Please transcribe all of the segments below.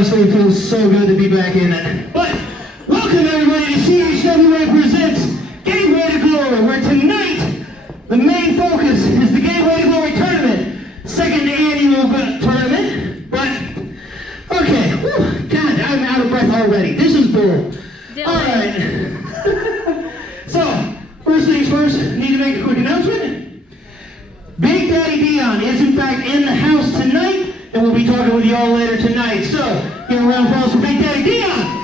honestly, it feels so good to be back in it. But welcome everybody to CHWA presents Gateway to Glory, where tonight the main focus is the Gateway to Glory tournament, second annual tournament. But okay, whew, God, I'm out of breath already. This is bull. All right. So first things first, need to make a quick announcement. Big Daddy Dion is in fact in the house tonight, and we'll be talking with you all later tonight. So, give a round of applause for Big Daddy Dion.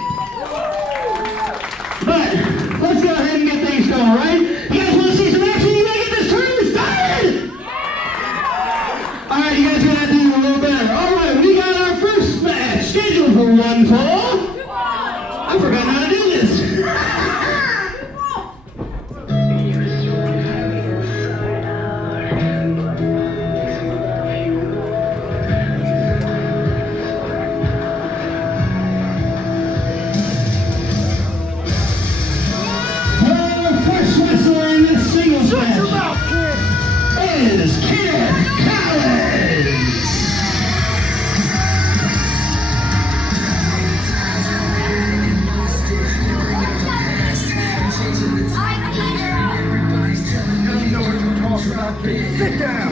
But let's go ahead and get things going, right? You guys want to see some action? You gotta get this tournament started. All right, you guys are gonna have to do a little better. All right, we got our first match scheduled for one fall. I forgot how to do this. Is Kenneth Collins. You know what you're talking about, kid. Sit down.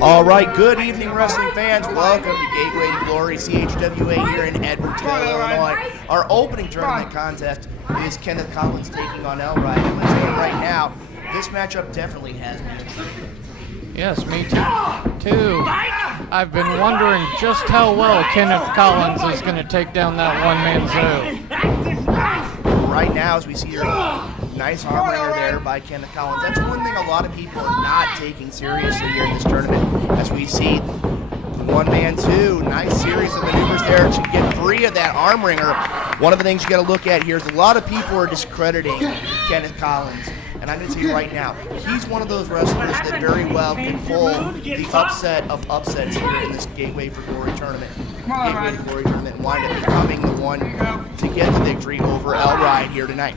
All right, good evening, wrestling fans. Welcome to Gateway to Glory, CHWA here in Edwardsville, Illinois. Our opening tournament contest is Kenneth Collins taking on Elride. I'm going to tell you right now, this matchup definitely has me intrigued. Yes, me too. I've been wondering just how well Kenneth Collins is going to take down that one-man zoo. Right now, as we see here, nice arm wringer there by Kenneth Collins. That's one thing a lot of people are not taking seriously here in this tournament. As we see the one-man two, nice series of maneuvers there to get free of that arm wringer. One of the things you got to look at here is a lot of people are discrediting Kenneth Collins. And I'm going to tell you right now, he's one of those wrestlers that very well can pull the upset of upsets here in this Gateway for Glory tournament. Gateway to Glory tournament and wind up becoming the one to get the victory over Elride here tonight.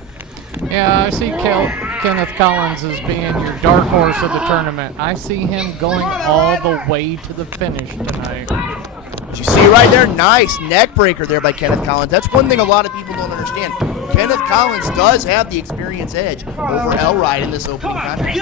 Yeah, I see Kenneth Collins as being your dark horse of the tournament. I see him going all the way to the finish tonight. But you see right there, nice neck breaker there by Kenneth Collins. That's one thing a lot of people don't understand. Kenneth Collins does have the experience edge over Elride in this opening contest.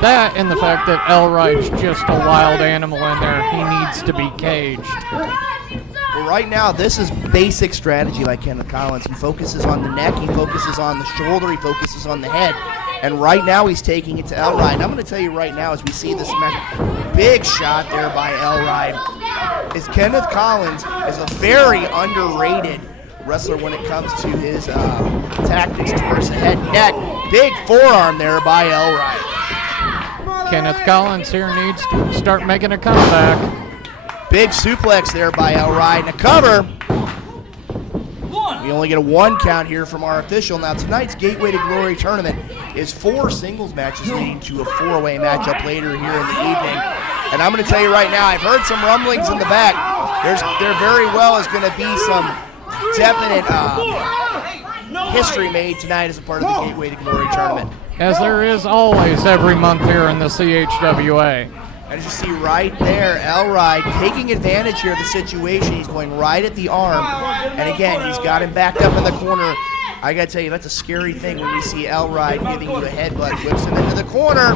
That and the fact that Elride's just a wild animal in there. He needs to be caged. Well, right now, this is basic strategy by Kenneth Collins. He focuses on the neck, he focuses on the shoulder, he focuses on the head. And right now, he's taking it to Elride. And I'm going to tell you right now, as we see this match, big shot there by Elride. Is Kenneth Collins is a very underrated wrestler when it comes to his tactics towards the head and neck. Big forearm there by Elride. Kenneth Collins here needs to start making a comeback. Big suplex there by Elride and a cover. We only get a 1 count here from our official. Now tonight's Gateway to Glory tournament is 4 singles matches leading to a 4-way matchup later here in the evening. And I'm going to tell you right now, I've heard some rumblings in the back. There very well is going to be some definite history made tonight as a part of the Gateway to Glory tournament. As there is always every month here in the CHWA. As you see right there, Elride taking advantage here of the situation. He's going right at the arm. And again, he's got him backed up in the corner. I gotta tell you, that's a scary thing when you see Elride giving you a headbutt, whips him into the corner.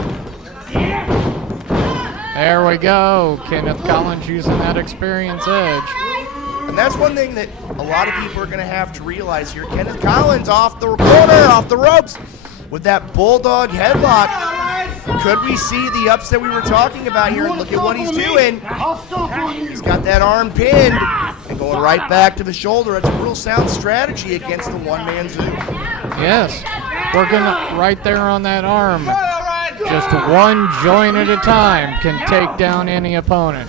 There we go. Kenneth Collins using that experience edge. And that's one thing that a lot of people are going to have to realize here. Kenneth Collins off the corner, off the ropes with that bulldog headlock. Could we see the upset we were talking about here? And look at what he's doing. He's got that arm pinned and going right back to the shoulder. It's a real sound strategy against the one-man Zoo. Yes, we're going to, right there on that arm, just one joint at a time can take down any opponent.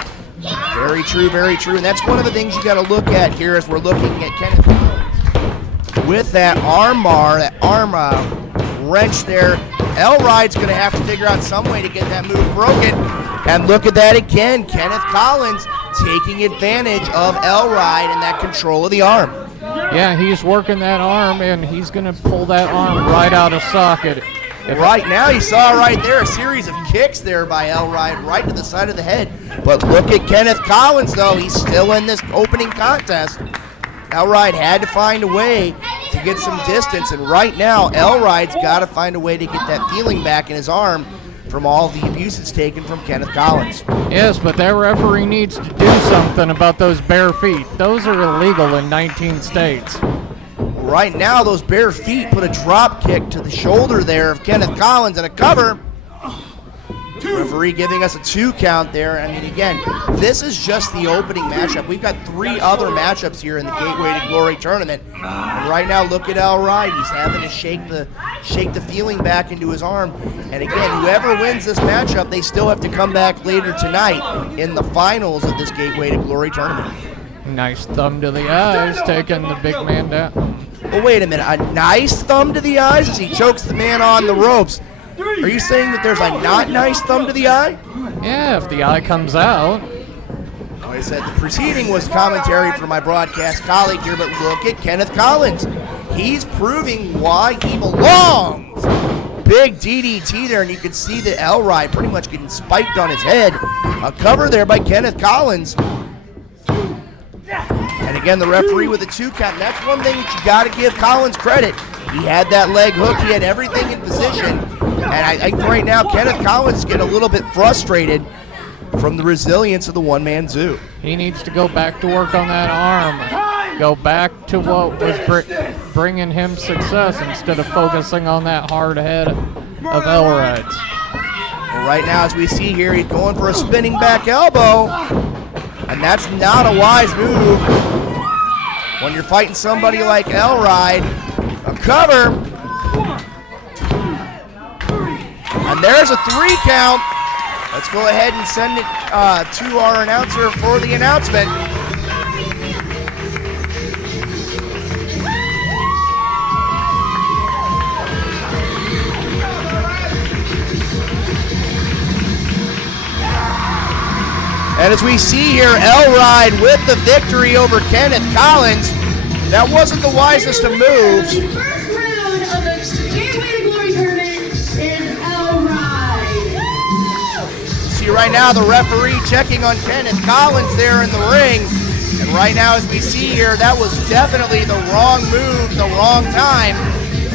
Very true, very true. And that's one of the things you got to look at here as we're looking at Kenneth Collins. With that arm bar, that arm wrench there, Elride's going to have to figure out some way to get that move broken. And look at that again, Kenneth Collins taking advantage of Elride and that control of the arm. Yeah, he's working that arm, and he's going to pull that arm right out of socket. Right now, you saw right there a series of kicks there by Elride right to the side of the head. But look at Kenneth Collins, though. He's still in this opening contest. Elride had to find a way to get some distance, and right now, Elride's got to find a way to get that feeling back in his arm from all the abuse it's taken from Kenneth Collins. Yes, but that referee needs to do something about those bare feet. Those are illegal in 19 states. Right now, those bare feet put a drop kick to the shoulder there of Kenneth Collins and a cover. Referee giving us a 2 count there. I mean, again, this is just the opening matchup. We've got 3 other matchups here in the Gateway to Glory tournament. And right now, look at Elride. He's having to shake the feeling back into his arm. And again, whoever wins this matchup, they still have to come back later tonight in the finals of this Gateway to Glory tournament. Nice thumb to the eyes, taking the big man down. Well, wait a minute. A nice thumb to the eyes as he chokes the man on the ropes. Are you saying that there's a not nice thumb to the eye? Yeah, if the eye comes out. Like I said, the preceding was commentary for my broadcast colleague here, but look at Kenneth Collins. He's proving why he belongs. Big DDT there, and you can see that Elride pretty much getting spiked on his head. A cover there by Kenneth Collins. And again, the referee with a 2 count. And that's one thing that you got to give Collins credit. He had that leg hook. He had everything in position. And I think right now, Kenneth Collins is getting a little bit frustrated from the resilience of the one-man Zoo. He needs to go back to work on that arm. Go back to what was bringing him success instead of focusing on that hard head of Elride's. Well, right now, as we see here, he's going for a spinning back elbow. And that's not a wise move. When you're fighting somebody like Elride, a cover. And there's a 3 count. Let's go ahead and send it to our announcer for the announcement. And as we see here, Elride with the victory over Kenneth Collins. That wasn't the wisest of moves. The first round of the Gateway to Glory tournament is Elride. See right now the referee checking on Kenneth Collins there in the ring. And right now as we see here, that was definitely the wrong move, the wrong time.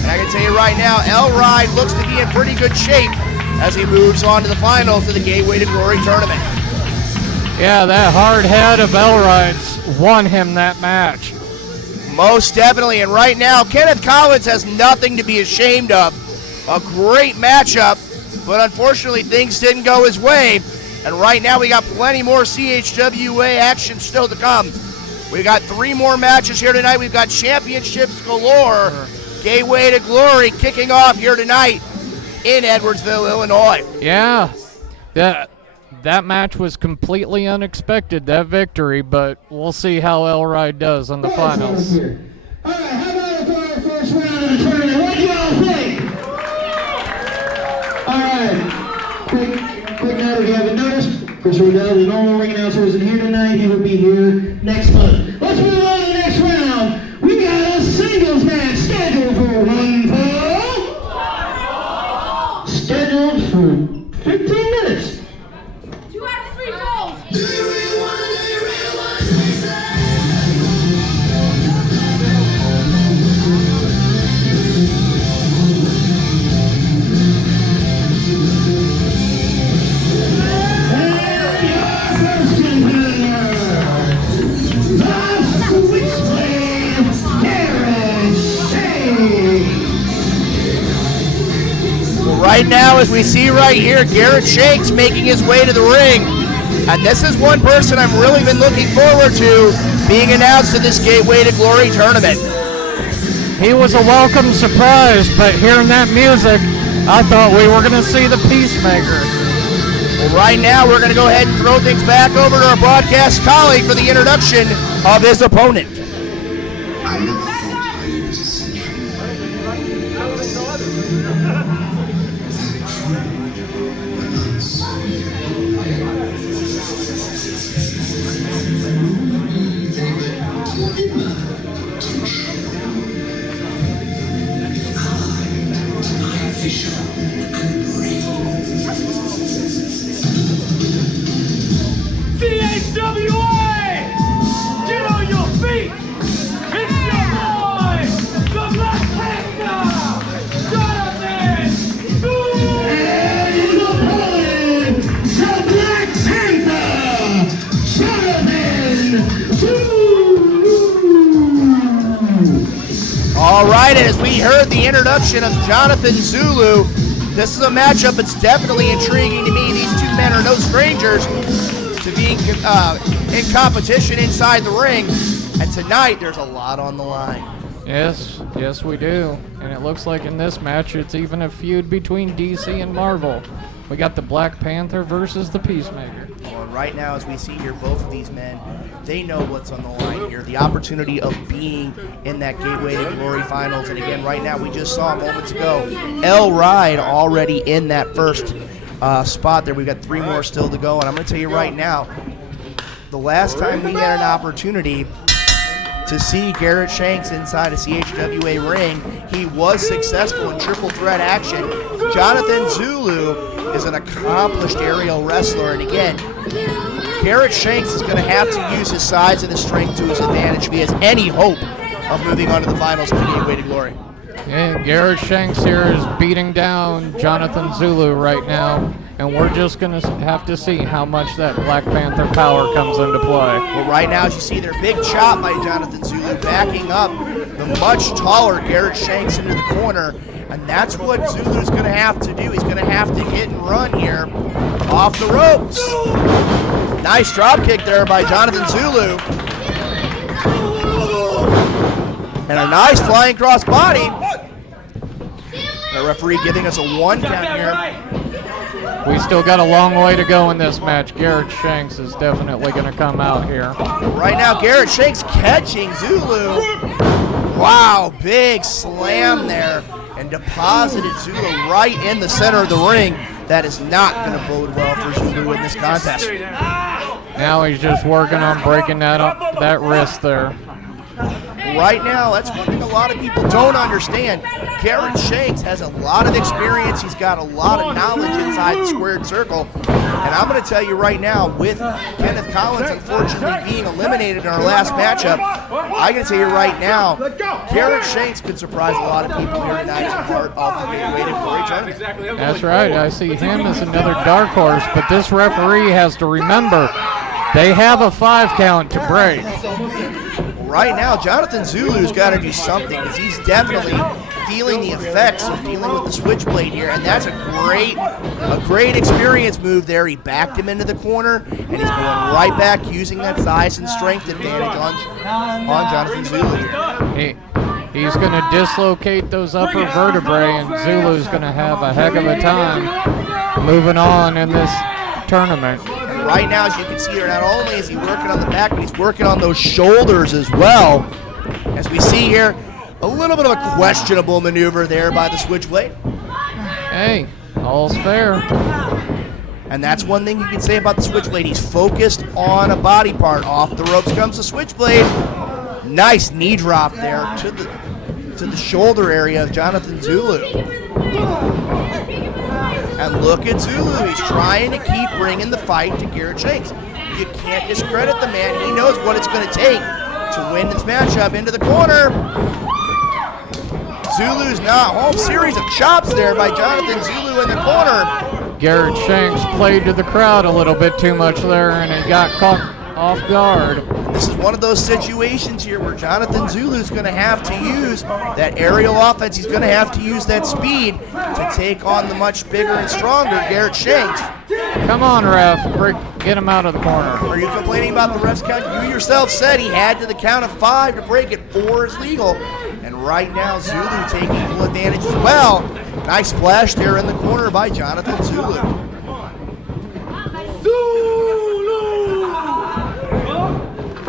And I can tell you right now, Elride looks to be in pretty good shape as he moves on to the finals of the Gateway to Glory tournament. Yeah, that hard head of Elride's won him that match. Most definitely, and right now, Kenneth Collins has nothing to be ashamed of. A great matchup, but unfortunately things didn't go his way. And right now we got plenty more CHWA action still to come. We got 3 more matches here tonight. We've got championships galore. Gateway to Glory kicking off here tonight in Edwardsville, Illinois. Yeah, that match was completely unexpected, that victory, but we'll see how Elride does on the finals. All right, how about for our first round of the tournament? What do you all think? All right, quick note if you haven't noticed, Chris Rodell, the normal ring announcer, isn't here tonight. He will be here next month. Let's move on to the next round. We got a singles match scheduled for 15 minutes. 2 out of 3 goals. Right now, as we see right here, Garrett Shanks making his way to the ring. And this is one person I've really been looking forward to being announced in this Gateway to Glory tournament. He was a welcome surprise, but hearing that music, I thought we were going to see the Peacemaker. Well, right now, we're going to go ahead and throw things back over to our broadcast colleague for the introduction of his opponent. CHWA! Get on your feet! It's your boy, the Black Panther, Jonathan Zulu! And his opponent, the Black Panther, Jonathan Zulu. All right, and as we heard the introduction of Jonathan Zulu, this is a matchup that's definitely intriguing to me. These two men are no strangers to being in competition inside the ring, and tonight there's a lot on the line. Yes, we do. And it looks like in this match, it's even a feud between DC and Marvel. We got the Black Panther versus the Peacemaker. Well, and right now, as we see here, both of these men, they know what's on the line here. The opportunity of being in that Gateway to Glory Finals. And again, right now, we just saw moments ago, El Ride already in that first spot there. We've got 3 more still to go. And I'm going to tell you right now, the last time we had an opportunity to see Garrett Shanks inside a CHWA ring, he was successful in triple threat action. Jonathan Zulu is an accomplished aerial wrestler, and again, Garrett Shanks is going to have to use his size and his strength to his advantage if he has any hope of moving on to the finals of the Gateway to Glory. Yeah, Garrett Shanks here is beating down Jonathan Zulu right now, and we're just going to have to see how much that Black Panther power comes into play. Well, right now, as you see there, big chop by Jonathan Zulu, backing up the much taller Garrett Shanks into the corner, and that's what Zulu's going to have to do. He's going to have to hit and run here off the ropes. Nice drop kick there by Jonathan Zulu. And a nice flying cross body. The referee giving us a 1 count here. We still got a long way to go in this match. Garrett Shanks is definitely going to come out here. Right now, Garrett Shanks catching Zulu. Wow, big slam there. And deposited Zulu right in the center of the ring. That is not going to bode well for Zulu in this contest. Now he's just working on breaking that wrist there. Right now, that's one thing a lot of people don't understand. Garrett Shanks has a lot of experience. He's got a lot of knowledge inside the squared circle. And I'm going to tell you right now, with Kenneth Collins unfortunately being eliminated in our last matchup, I'm going to tell you right now, Garrett Shanks could surprise a lot of people here tonight as part of the Gateway to Glory tournament. That's right. I see him as another dark horse, but this referee has to remember they have a 5 count to break. Right now, Jonathan Zulu's got to do something because he's definitely feeling the effects of dealing with the switchblade here, and that's a great experience move there. He backed him into the corner, and he's going right back using that size and strength advantage on Jonathan Zulu here. He's going to dislocate those upper vertebrae, and Zulu's going to have a heck of a time moving on in this tournament. Right now, as you can see here, not only is he working on the back, but he's working on those shoulders as well. As we see here, a little bit of a questionable maneuver there by the switchblade. Hey, all's fair. And that's one thing you can say about the switchblade. He's focused on a body part. Off the ropes comes the switchblade. Nice knee drop there to the shoulder area of Jonathan Zulu. And look at Zulu. He's trying to keep bringing the fight to Garrett Shanks. You can't discredit the man. He knows what it's going to take to win this matchup. Into the corner. Zulu's not home. Series of chops there by Jonathan Zulu in the corner. Garrett Shanks played to the crowd a little bit too much there, and he got caught off guard. This is one of those situations here where Jonathan Zulu's going to have to use that aerial offense. He's going to have to use that speed to take on the much bigger and stronger Garrett Shanks. Come on, ref. Get him out of the corner. Are you complaining about the ref's count? You yourself said he had to the count of 5 to break it. 4 is legal. And right now, Zulu taking full advantage as well. Nice splash there in the corner by Jonathan Zulu.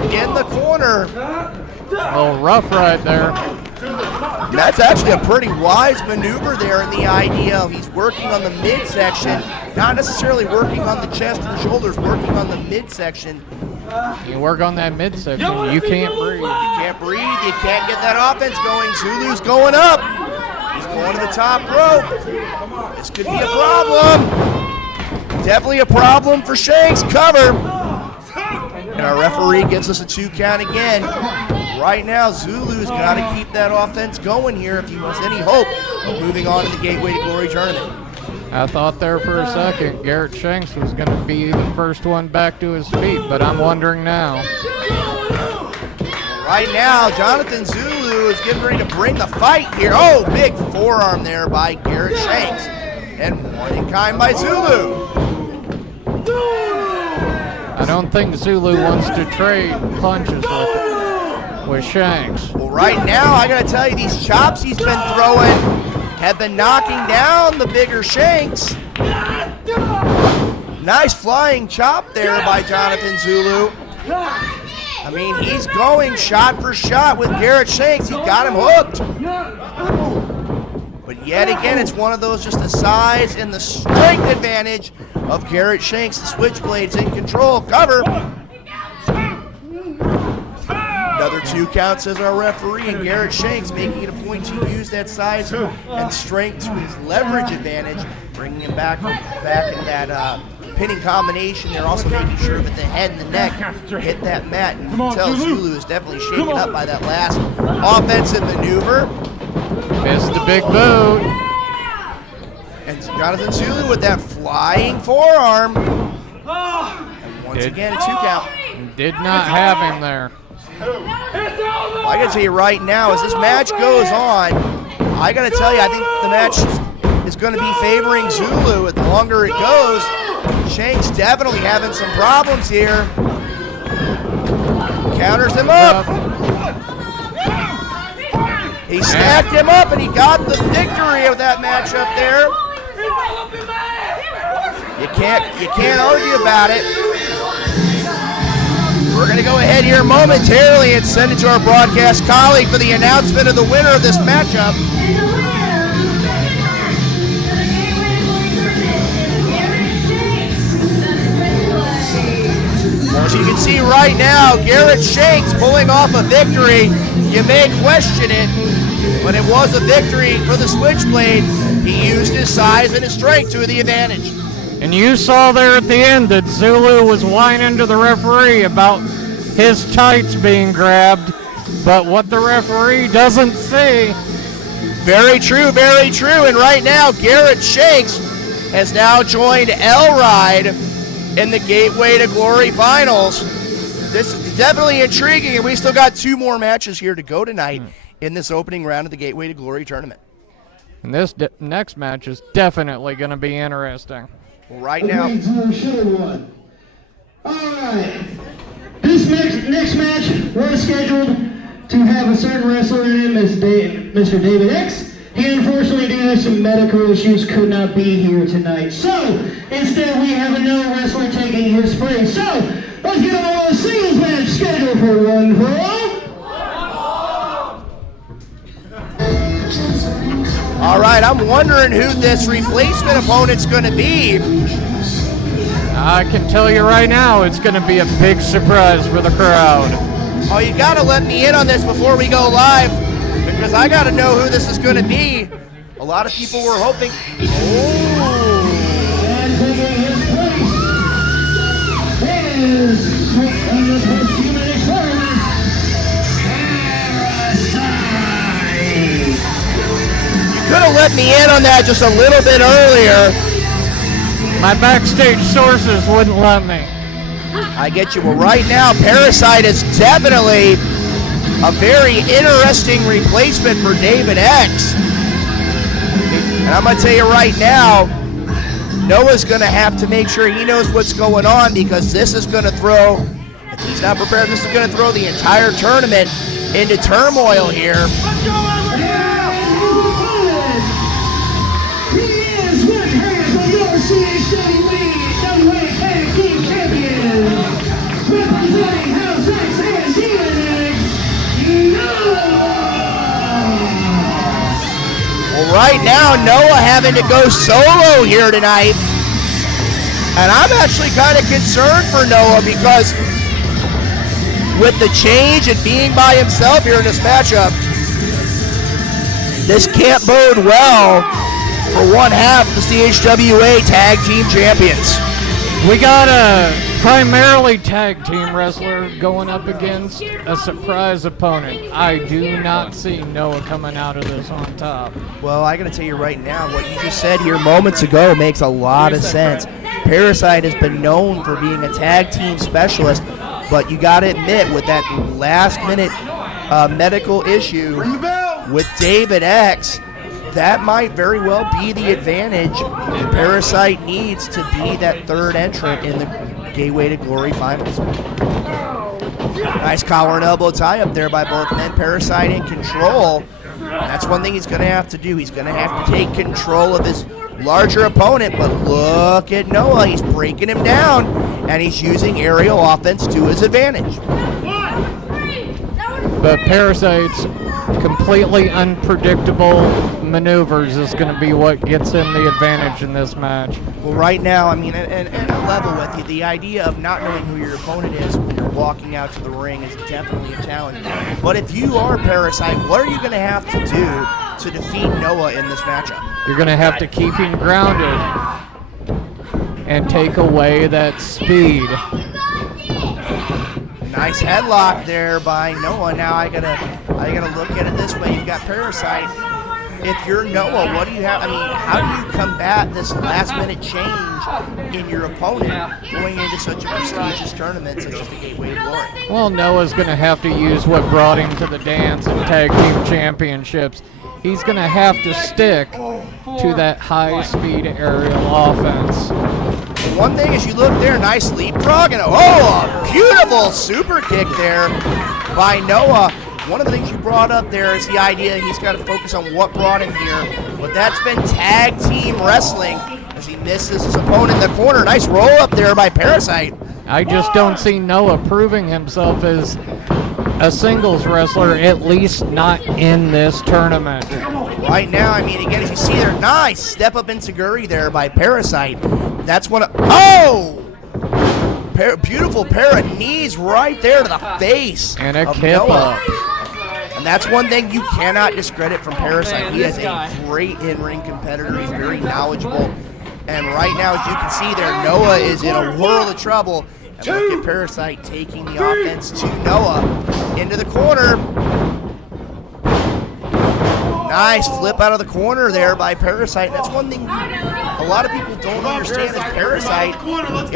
In the corner. A little rough right there. That's actually a pretty wise maneuver there in the idea of he's working on the midsection, not necessarily working on the chest and shoulders, working on the midsection. You work on that midsection, you can't breathe. You can't breathe, you can't get that offense going. Zulu's going up. He's going to the top rope. This could be a problem. Definitely a problem for Shanks. Cover. And our referee gives us a 2 count again. Right now, Zulu's got to keep that offense going here if he wants any hope of moving on to the Gateway to Glory tournament. I thought there for a second Garrett Shanks was going to be the first one back to his feet, but I'm wondering now. Right now, Jonathan Zulu is getting ready to bring the fight here. Oh, big forearm there by Garrett Shanks. And one in kind by Zulu. I don't think Zulu wants to trade punches with Shanks. Well, right now, I got to tell you, these chops he's been throwing have been knocking down the bigger Shanks. Nice flying chop there by Jonathan Zulu. I mean, he's going shot for shot with Garrett Shanks. He got him hooked. But yet again, it's one of those, just the size and the strength advantage of Garrett Shanks. The switchblade's in control. Cover. Another 2 counts as our referee, and Garrett Shanks making it a point to use that size and strength to his leverage advantage, bringing him back in that pinning combination. They're also making sure that the head and the neck hit that mat. And you can tell Zulu is definitely shaken up by that last offensive maneuver. Missed the big boot. And Jonathan Zulu with that flying forearm. And once again, a 2 count. Did not have him there. Well, I gotta tell you right now, as this match goes on, I gotta tell you, I think the match is gonna be favoring Zulu. The longer it goes, Shanks definitely having some problems here. Counters him up. He stacked him up and he got the victory of that matchup there. You can't argue about it. We're going to go ahead here momentarily and send it to our broadcast colleague for the announcement of the winner of this matchup. As you can see right now, Garrett Shanks pulling off a victory. You may question it, but it was a victory for the Switchblade. He used his size and his strength to the advantage. And you saw there at the end that Zulu was whining to the referee about his tights being grabbed, but what the referee doesn't see. Very true, very true. And right now, Garrett Shanks has now joined Elride in the Gateway to Glory Finals. This is definitely intriguing, and we still got 2 more matches here to go tonight in this opening round of the Gateway to Glory tournament. And this next match is definitely going to be interesting. Well, right now, all right. This next match was scheduled to have a certain wrestler in, Mr. David X. He unfortunately, due to some medical issues, could not be here tonight. So instead, we have another wrestler taking his place. So let's get on a singles match scheduled for one fall. all right, I'm wondering who this replacement opponent's going to be. I can tell you right now, it's going to be a big surprise for the crowd. Oh, you got to let me in on this before we go live, because I got to know who this is going to be. A lot of people were hoping. Oh. let me in on that just a little bit earlier. My backstage sources wouldn't let me. I get you. Well, right now, Parasite is definitely a very interesting replacement for David X. And I'm going to tell you right now, Noah's going to have to make sure he knows what's going on, because this is going to throw, if he's not prepared, this is going to throw the entire tournament into turmoil here. Let's go, he is one half of your CHWA Tag Team Champions, representing House X and DNX, Well, right now, Noah having to go solo here tonight. And I'm actually kind of concerned for Noah, because with the change and being by himself here in this matchup, this can't bode well for one half of the CHWA Tag Team Champions. We got a primarily tag team wrestler going up against a surprise opponent. I do not see Noah coming out of this on top. Well, I gotta tell you right now, what you just said here moments ago makes a lot of sense. Parasite has been known for being a tag team specialist, but you gotta admit, with that last minute medical issue with David X, that might very well be the advantage that Parasite needs to be that third entrant in the Gateway to Glory Finals. Nice collar and elbow tie up there by both men. Parasite in control. That's one thing he's going to have to do. He's going to have to take control of his larger opponent, but look at Noah. He's breaking him down, and he's using aerial offense to his advantage. But Parasite's completely unpredictable maneuvers is going to be what gets him the advantage in this match. Well, right now, I mean, and a level with you, the idea of not knowing who your opponent is when you're walking out to the ring is definitely a challenge. But if you are Parasite, what are you going to have to do to defeat Noah in this matchup? You're going to have to keep him grounded and take away that speed. Nice headlock there by Noah. Now I gotta look at it this way. You've got Parasite. If you're Noah, what do you have? I mean, how do you combat this last-minute change in your opponent going into such a prestigious tournament such as the Gateway to Glory? Well, Noah's going to have to use what brought him to the dance and tag team championships. He's going to have to stick to that high-speed aerial offense. One thing is, you look there, nice leapfrog, and a beautiful super kick there by Noah. One of the things you brought up there is the idea he's got to focus on what brought him here, but that's been tag team wrestling as he misses his opponent in the corner. Nice roll up there by Parasite. I just don't see Noah proving himself as a singles wrestler, at least not in this tournament. Right now, I mean, again, as you see there, nice step up enzuigiri there by Parasite. That's one of, beautiful pair of knees right there to the face and a of kip Noah. up. And that's one thing you cannot discredit from Parasite. He is a great in-ring competitor. He's very knowledgeable. And right now, as you can see there, Noah is in a world of trouble. And look at Parasite taking the offense to Noah into the corner. Nice flip out of the corner there by Parasite. That's one thing a lot of people don't understand is Parasite. I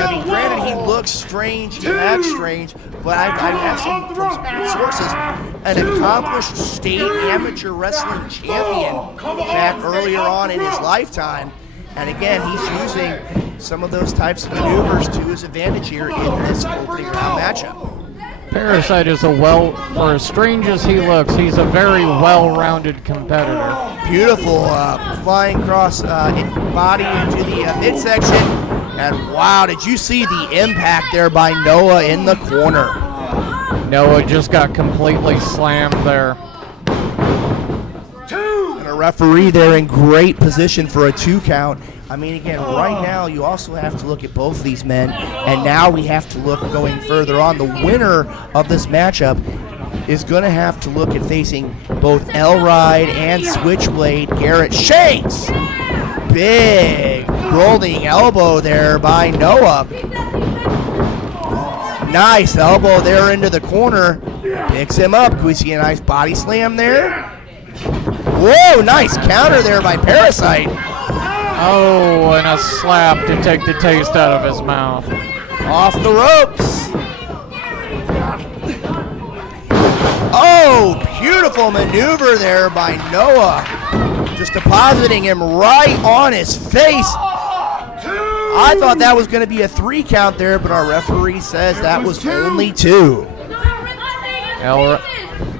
mean, granted, he looks strange, he acts strange, but I've seen from sources an accomplished state amateur wrestling champion back earlier on in his lifetime. And again, he's using some of those types of maneuvers to his advantage here in this opening round matchup. Parasite is for as strange as he looks, he's a very well-rounded competitor. Beautiful flying cross body into the midsection. And wow, did you see the impact there by Noah in the corner? Noah just got completely slammed there. And a referee there in great position for a 2 count. I mean, again, right now you also have to look at both of these men, and now we have to look going further on. The winner of this matchup is going to have to look at facing both Elride and Switchblade Garrett. Shanks! Big rolling elbow there by Noah. Nice elbow there into the corner. Picks him up. Can we see a nice body slam there? Whoa, nice counter there by Parasite. Oh, and a slap to take the taste out of his mouth. Off the ropes. Oh, beautiful maneuver there by Noah. Just depositing him right on his face. I thought that was going to be a 3 count there, but our referee says that was only 2.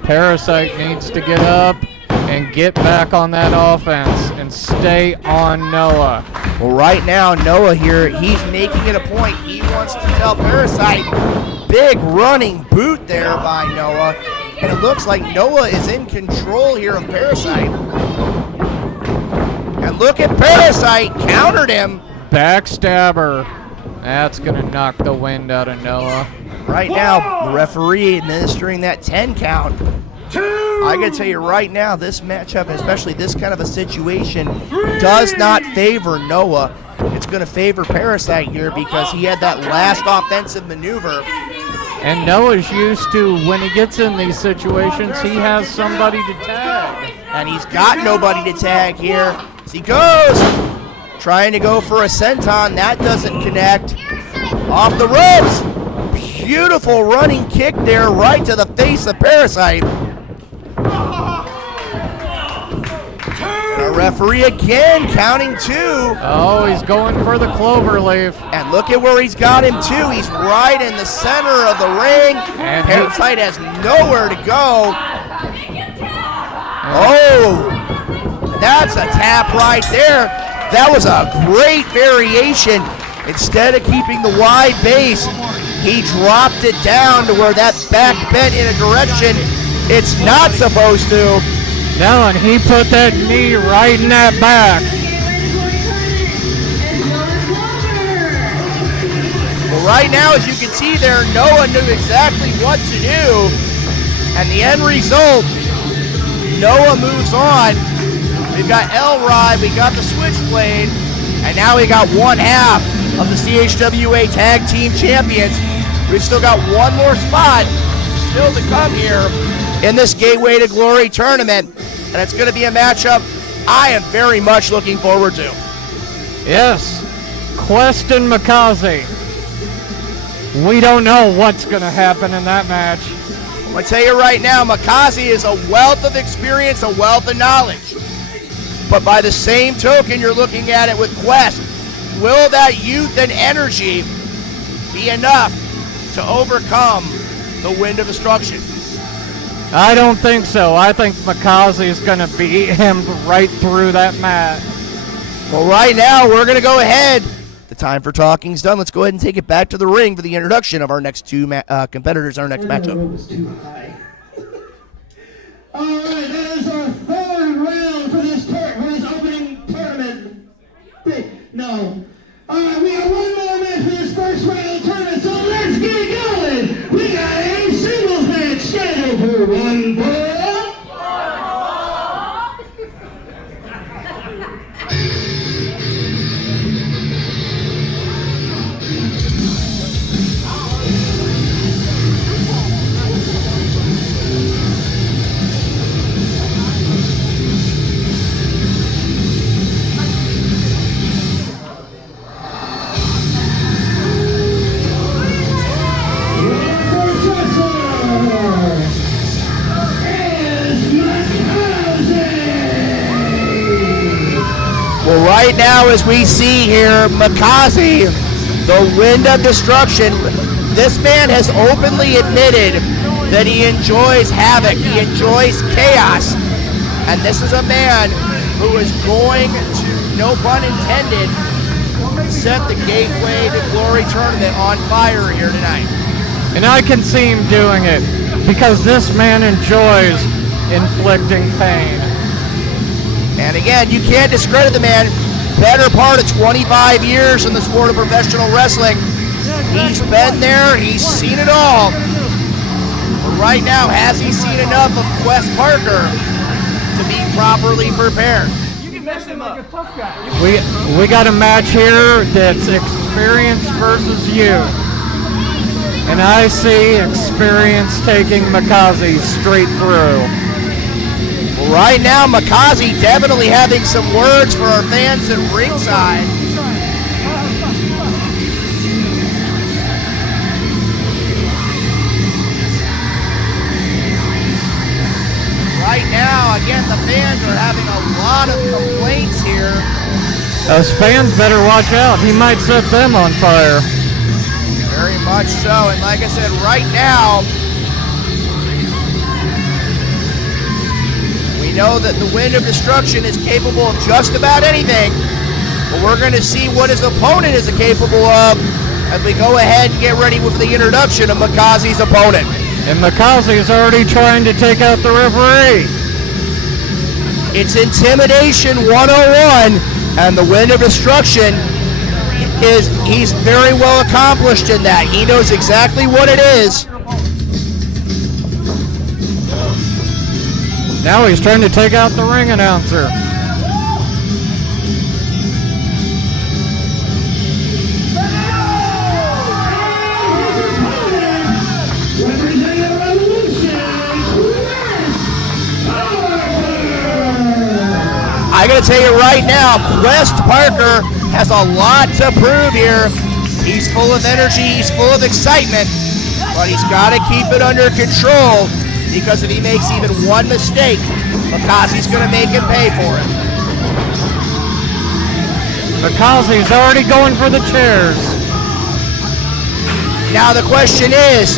Parasite needs to get up and get back on that offense and stay on Noah. Well, right now, Noah here, he's making it a point. He wants to tell Parasite, big running boot there by Noah. And it looks like Noah is in control here of Parasite. And look at Parasite, countered him. Backstabber. That's going to knock the wind out of Noah. Right now, the referee administering that 10 count. I gotta tell you right now, this matchup, especially this kind of a situation, does not favor Noah. It's gonna favor Parasite here because he had that last offensive maneuver. And Noah's used to, when he gets in these situations, he has somebody to tag. And he's got nobody to tag here. As he goes, trying to go for a senton, that doesn't connect. Off the ropes, beautiful running kick there right to the face of Parasite. And our referee again counting 2. Oh, he's going for the cloverleaf. And look at where he's got him too. He's right in the center of the ring. And Parasite has nowhere to go. Oh, that's a tap right there. That was a great variation. Instead of keeping the wide base, he dropped it down to where that back bent in a direction it's not supposed to. No, and he put that knee right in that back. Well, right now, as you can see there, Noah knew exactly what to do. And the end result, Noah moves on. We've got Elrod, we got the Switchblade, and now we got one half of the CHWA Tag Team Champions. We've still got one more spot still to come here in this Gateway to Glory tournament. And it's going to be a matchup I am very much looking forward to. Yes, Quest and Makazi. We don't know what's going to happen in that match. I'm going to tell you right now, Makazi is a wealth of experience, a wealth of knowledge. But by the same token, you're looking at it with Quest. Will that youth and energy be enough to overcome the wind of destruction? I don't think so. I think Makazi is going to beat him right through that mat. Well, right now, we're going to go ahead. The time for talking's done. Let's go ahead and take it back to the ring for the introduction of our next 2 competitors, our next matchup. All right, that is our 3rd round for this opening tournament. No. All right, we got one more match for this first round of the tournament, so let's get it going. We got a singles match scheduled for 1 fall. Well, right now, as we see here, Makazi, the wind of destruction, this man has openly admitted that he enjoys havoc, he enjoys chaos, and this is a man who is going to, no pun intended, set the Gateway to Glory tournament on fire here tonight. And I can see him doing it because this man enjoys inflicting pain. And again, you can't discredit the man. Better part of 25 years in the sport of professional wrestling. He's been there, he's seen it all. But right now, has he seen enough of Quest Parker to be properly prepared? We got a match here that's experience versus youth. And I see experience taking Makazi straight through. Well, Right now, Makazi definitely having some words for our fans at ringside. Right now, again, the fans are having a lot of complaints here. Those fans better watch out. He might set them on fire. Very much so. And like I said, right now, we know that the Wind of Destruction is capable of just about anything. But we're going to see what his opponent is capable of as we go ahead and get ready with the introduction of Makazi's opponent. And Makazi is already trying to take out the referee. It's Intimidation 101, and the Wind of Destruction he's very well accomplished in that. He knows exactly what it is. Now he's trying to take out the ring announcer. I gotta tell you right now, Quest Parker has a lot to prove here. He's full of energy, he's full of excitement, but he's gotta keep it under control because if he makes even one mistake, Makazi's gonna make him pay for it. Makazi's already going for the chairs. Now the question is,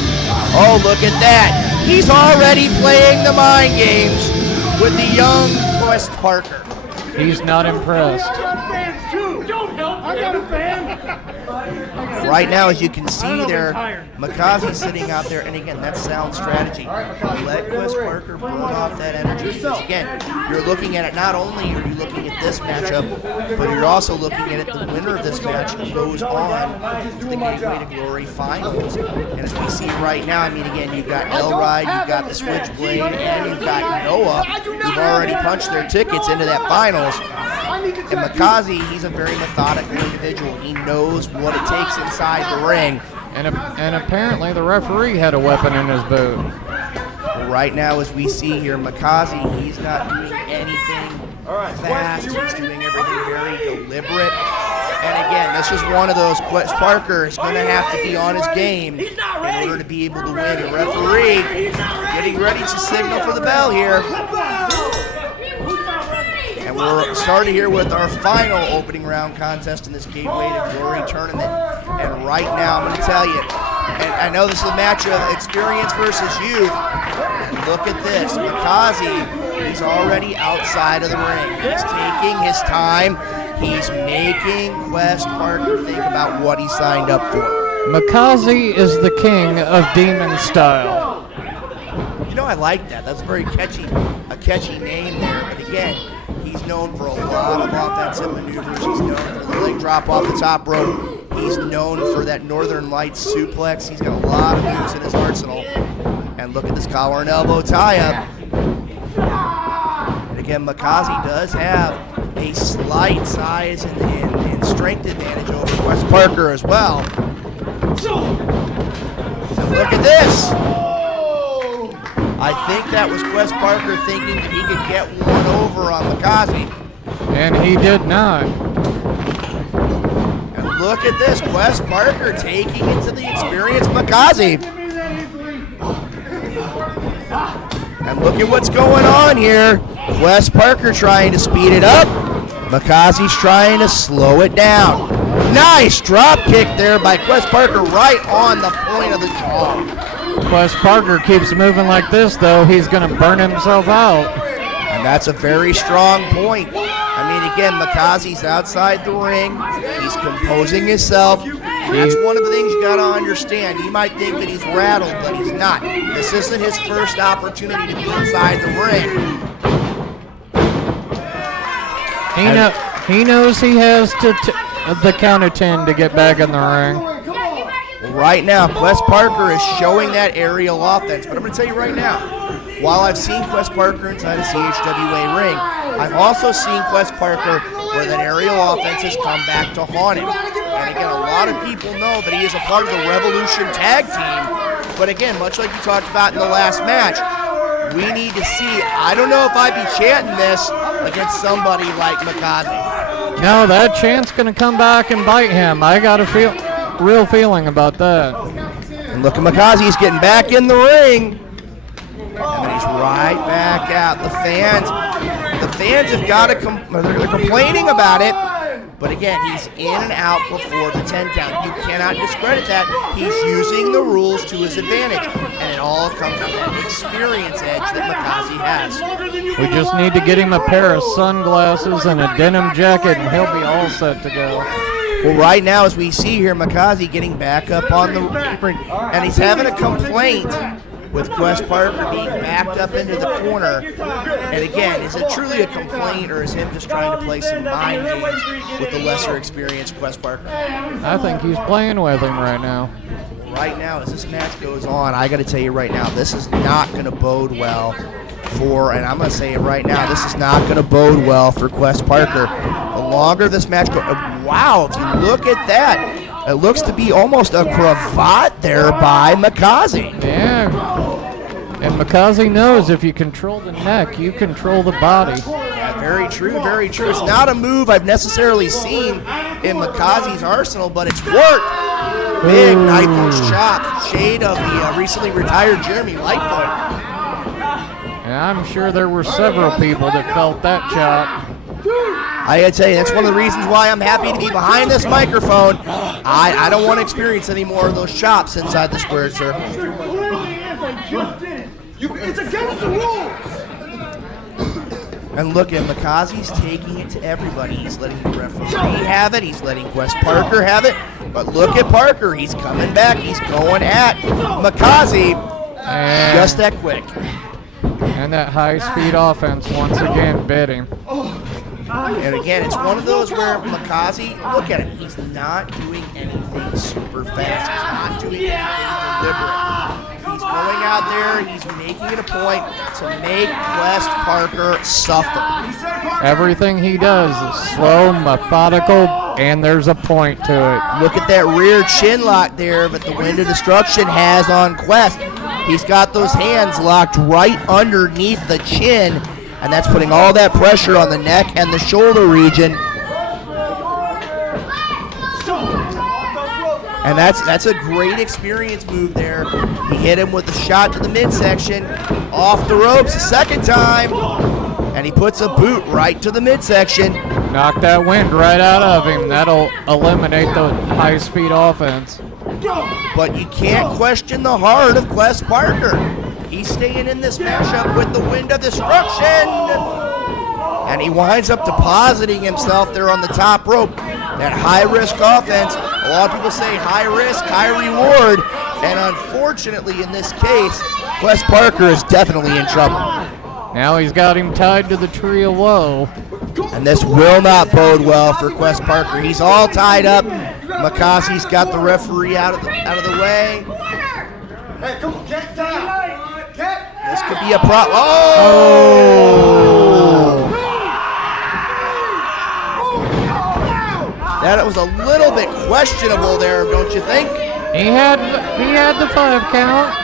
oh look at that, he's already playing the mind games with the young Quest Parker. He's not impressed. I got a fan. Right now, as you can see there, Makazi sitting out there, and again, that's sound strategy. Let Quest Parker burn off that energy. Because again, you're looking at it, not only are you looking at this matchup, but you're also looking at it, the winner of this match goes on to the Gateway to Glory finals. And as we see right now, I mean, again, you've got Elride, you've got the Switchblade, and you've got Noah, who've already punched their tickets into that finals. And Makazi, he's a very methodical individual. He knows what it takes inside the ring. And apparently the referee had a weapon in his boot. Right now, as we see here, Makazi, he's not doing anything fast. He's doing everything very deliberate. And again, this is one of those, Quest Parker is going to have to be on his game in order to be able to win. The referee getting ready to signal for the bell here. And we're starting here with our final opening round contest in this Gateway to Glory tournament. And right now, I'm going to tell you, and I know this is a match of experience versus youth. And look at this, Makazi, he's already outside of the ring. He's taking his time. He's making Quest Parker think about what he signed up for. Makazi is the king of demon style. You know, I like that. That's a very catchy name there. But again, he's known for a lot of offensive maneuvers. He's known for the leg drop off the top rope. He's known for that Northern Lights suplex. He's got a lot of moves in his arsenal. And look at this collar and elbow tie-up. And again, Makazi does have a slight size and strength advantage over Quest Parker as well. And look at this. I think that was Quest Parker thinking that he could get one over on Makazi. And he did not. And look at this, Quest Parker taking it to the experienced Makazi. And look at what's going on here. Quest Parker trying to speed it up. Makazi's trying to slow it down. Nice drop kick there by Quest Parker right on the point of the jaw. Quest Parker keeps moving like this, though, he's going to burn himself out. And that's a very strong point. I mean, again, Makazi's outside the ring. He's composing himself. That's one of the things you got to understand. He might think that he's rattled, but he's not. This isn't his first opportunity to be inside the ring. He knows he has to the count of 10 to get back in the ring. Right now, Quest Parker is showing that aerial offense. But I'm going to tell you right now, while I've seen Quest Parker inside a CHWA ring, I've also seen Quest Parker where that aerial offense has come back to haunt him. And again, a lot of people know that he is a part of the Revolution tag team. But again, much like you talked about in the last match, we need to see. I don't know if I'd be chanting this against somebody like Makazi. No, that chant's going to come back and bite him. I got a real feeling about that. And look at Makazi, he's getting back in the ring. And then he's right back out. The fans have got to they're complaining about it. But again, he's in and out before the 10 count. You cannot discredit that. He's using the rules to his advantage. And it all comes from that experience edge that Makazi has. We just need to get him a pair of sunglasses and a denim jacket, and he'll be all set to go. Well, right now, as we see here, Makazi getting back up on the apron, and he's having a complaint with Quest Parker being backed up into the corner. And again, is it truly a complaint, or is him just trying to play some mind games with the lesser experienced Quest Parker? I think he's playing with him right now. Right now, as this match goes on, I got to tell you right now, this is not going to bode well for, and I'm going to say it right now, this is not going to bode well for Quest Parker. The longer this match goes, wow, if you look at that, it looks to be almost a cravat there by Makazi. Yeah. And Makazi knows if you control the neck, you control the body. Yeah, very true, very true. It's not a move I've necessarily seen in Makazi's arsenal, but it's worked. Big knife chop, shade of the recently retired Jeremy Lightfoot. And I'm sure there were several people that felt that chop. I gotta tell you, that's one of the reasons why I'm happy to be behind this microphone. I don't want to experience any more of those chops inside the squared circle. It's against the rules. And look at Makazi's taking it to everybody. He's letting the referee have it. He's letting Quest Parker have it. But look at Parker. He's coming back. He's going at Makazi. Just that quick. And that high-speed offense once again bit him. And again, it's one of those where Makazi, look at him. He's not doing anything super fast. He's not doing anything deliberate. He's going out there, he's making it a point to make Quest Parker suffer. Everything he does is slow, methodical, and there's a point to it. Look at that rear chin lock there that the Wind of Destruction has on Quest. He's got those hands locked right underneath the chin, and that's putting all that pressure on the neck and the shoulder region. And that's a great experience move there. He hit him with a shot to the midsection, off the ropes a second time, and he puts a boot right to the midsection. Knock that wind right out of him. That'll eliminate the high-speed offense. But you can't question the heart of Quest Parker. He's staying in this matchup with the Wind of Destruction. And he winds up depositing himself there on the top rope. That high-risk offense, a lot of people say high risk, high reward. And unfortunately, in this case, Quest Parker is definitely in trouble. Now he's got him tied to the tree of woe. And this will not bode well for Quest Parker. He's all tied up. Makazi's got the referee out of the way. Hey, come on, get down. Get. This could be a problem. Oh! That was a little bit questionable there, don't you think? He had the 5 count.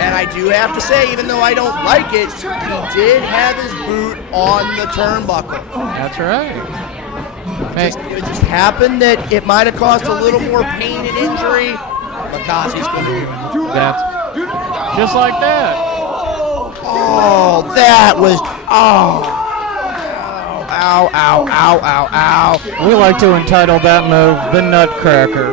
And I do have to say, even though I don't like it, he did have his boot on the turnbuckle. That's right. It just happened that it might have caused a little more pain and injury. Makazi's going to do it. That's just like that. Oh, that was, oh. Ow, ow, ow, ow, ow. We like to entitle that move the Nutcracker.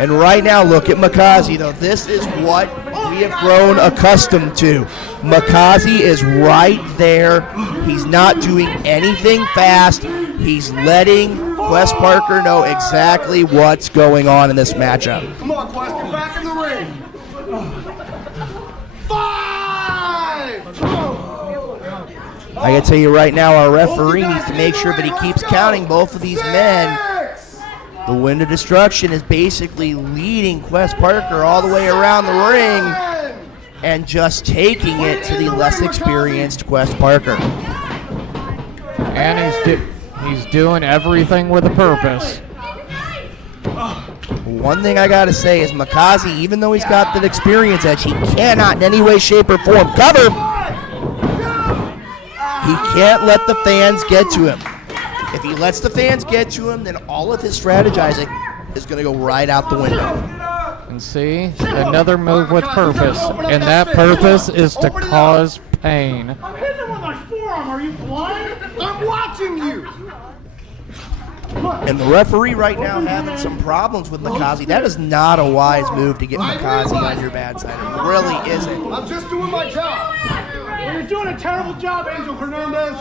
And right now, look at Makazi, though. This is what we have grown accustomed to. Makazi is right there. He's not doing anything fast. He's letting Quest Parker know exactly what's going on in this matchup. Come on, Quest, get back in the ring. 5! I gotta tell you right now, our referee needs to make sure that he keeps counting both of these men. The Wind of Destruction is basically leading Quest Parker all the way around the ring and just taking it to the less experienced Quest Parker. And he's doing everything with a purpose. One thing I got to say is Makazi, even though he's got that experience edge, he cannot in any way, shape, or form cover. He can't let the fans get to him. If he lets the fans get to him, then all of his strategizing is going to go right out the window. And see, another move with purpose, and that purpose is to cause pain. I'm hitting him with my forearm. Are you blind? I'm watching you. And the referee right now having some problems with Makazi. That is not a wise move to get Makazi on your bad side. It really isn't. I'm just doing my job. Well, you're doing a terrible job, Angel Hernandez.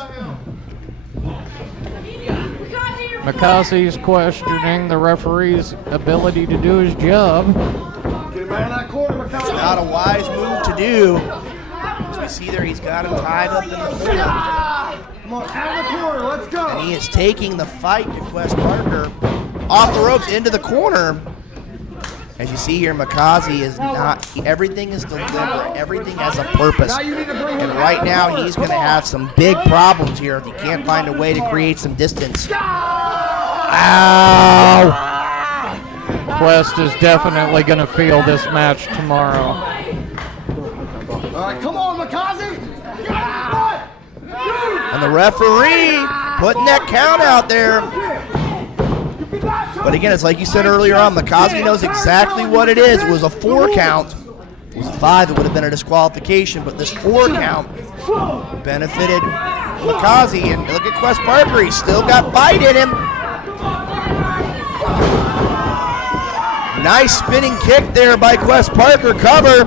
Makazi's questioning the referee's ability to do his job. Get him out of that corner, Makazi. It's not a wise move to do. As we see there, he's got him tied up in the corner. Come on, out of the corner. Let's go. And he is taking the fight to Quest Parker off the ropes into the corner. As you see here, Makazi is not, everything is deliberate. Everything has a purpose. And right now, he's going to have some big problems here if he can't find a way to create some distance. Ow! Quest is definitely going to feel this match tomorrow. All right, come on, Makazi. And the referee putting that count out there. But again, it's like you said earlier on, Makazi knows exactly what it is. It was a 4 count. If it was a 5, it would have been a disqualification, but this 4 count benefited Makazi. And look at Quest Parker, he's still got bite in him. Nice spinning kick there by Quest Parker, cover.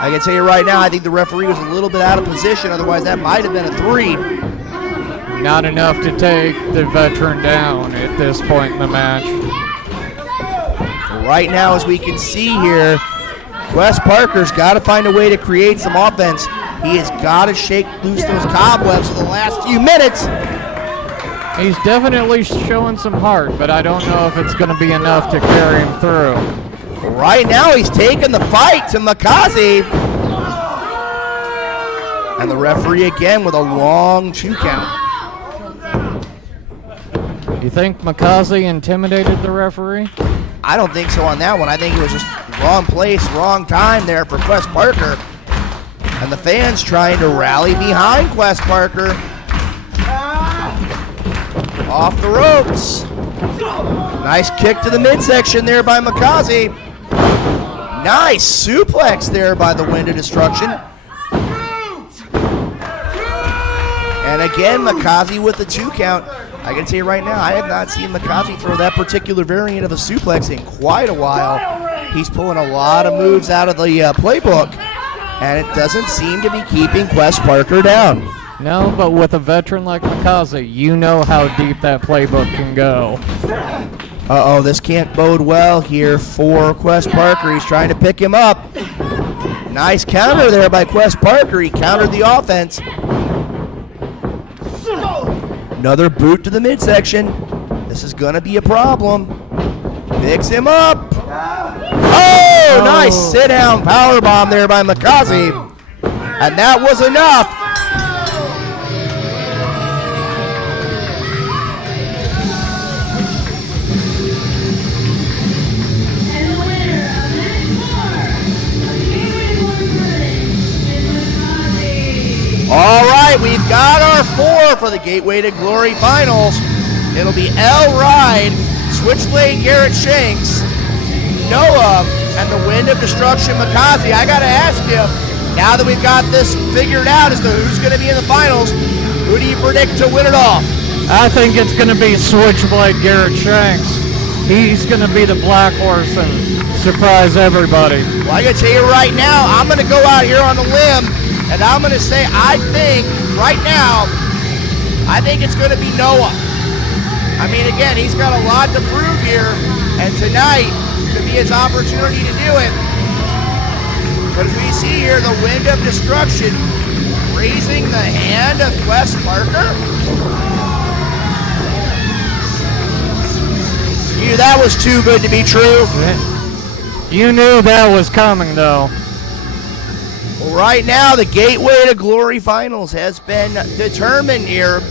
I can tell you right now, I think the referee was a little bit out of position, otherwise that might have been a 3. Not enough to take the veteran down at this point in the match. Right now, as we can see here, Quest Parker's got to find a way to create some offense. He has got to shake loose those cobwebs for the last few minutes. He's definitely showing some heart, but I don't know if it's going to be enough to carry him through. Right now, he's taking the fight to Makazi. And the referee again with a long 2 count. You think Makazi intimidated the referee? I don't think so on that one. I think it was just wrong place, wrong time there for Quest Parker. And the fans trying to rally behind Quest Parker. Off the ropes. Nice kick to the midsection there by Makazi. Nice suplex there by the Wind of Destruction. And again, Makazi with the 2 count. I can tell you right now, I have not seen Makazi throw that particular variant of a suplex in quite a while. He's pulling a lot of moves out of the playbook, and it doesn't seem to be keeping Quest Parker down. No, but with a veteran like Makazi, you know how deep that playbook can go. Uh-oh, this can't bode well here for Quest Parker. He's trying to pick him up. Nice counter there by Quest Parker. He countered the offense. Another boot to the midsection. This is going to be a problem. Picks him up. Oh, nice sit-down powerbomb there by Makazi. And that was enough. And the winner of match 4 of the Gateway to Glory tournament is Makazi. All right, we've got our 4 for the Gateway to Glory finals. It'll be L. Ride, Switchblade Garrett Shanks, Noah, and the Wind of Destruction Makazi. I got to ask you, now that we've got this figured out as to who's going to be in the finals, who do you predict to win it all? I think it's going to be Switchblade Garrett Shanks. He's going to be the black horse and surprise everybody. Well, I got to tell you right now, I'm going to go out here on a limb, and I'm going to say I think, right now, I think it's going to be Noah. I mean, again, he's got a lot to prove here, and tonight could be his opportunity to do it. But as we see here, the Wind of Destruction raising the hand of Quest Parker. You, that was too good to be true. You knew that was coming, though. Well, right now, the Gateway to Glory Finals has been determined here.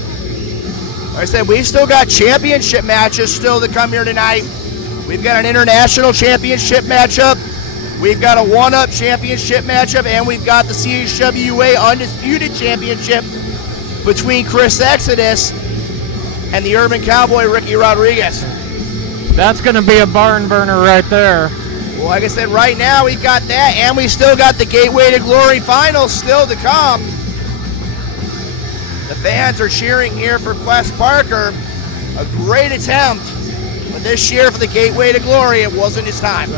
Like I said, we've still got championship matches still to come here tonight. We've got an international championship matchup. We've got a one-up championship matchup, and we've got the CHWA Undisputed Championship between Chris Exodus and the Urban Cowboy, Ricky Rodriguez. That's going to be a barn burner right there. Well, like I said, right now we've got that, and we still got the Gateway to Glory Finals still to come. The fans are cheering here for Quest Parker. A great attempt, but this year for the Gateway to Glory, it wasn't his time.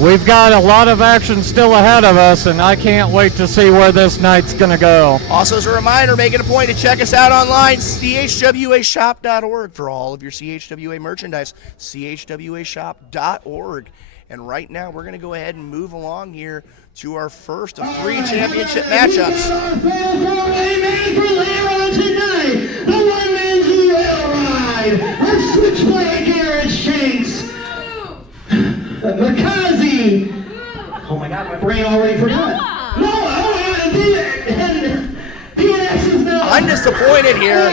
We've got a lot of action still ahead of us, and I can't wait to see where this night's going to go. Also, as a reminder, make it a point to check us out online, chwashop.org, for all of your CHWA merchandise, chwashop.org. And right now, we're going to go ahead and move along here to our first of 3 championship matchups. Tonight, the one-man Zulu ride, our switchblade Garrett, Shanks, Makazi. Oh my God, my brain already forgot. No, oh my God, and DNX is now. I'm disappointed here.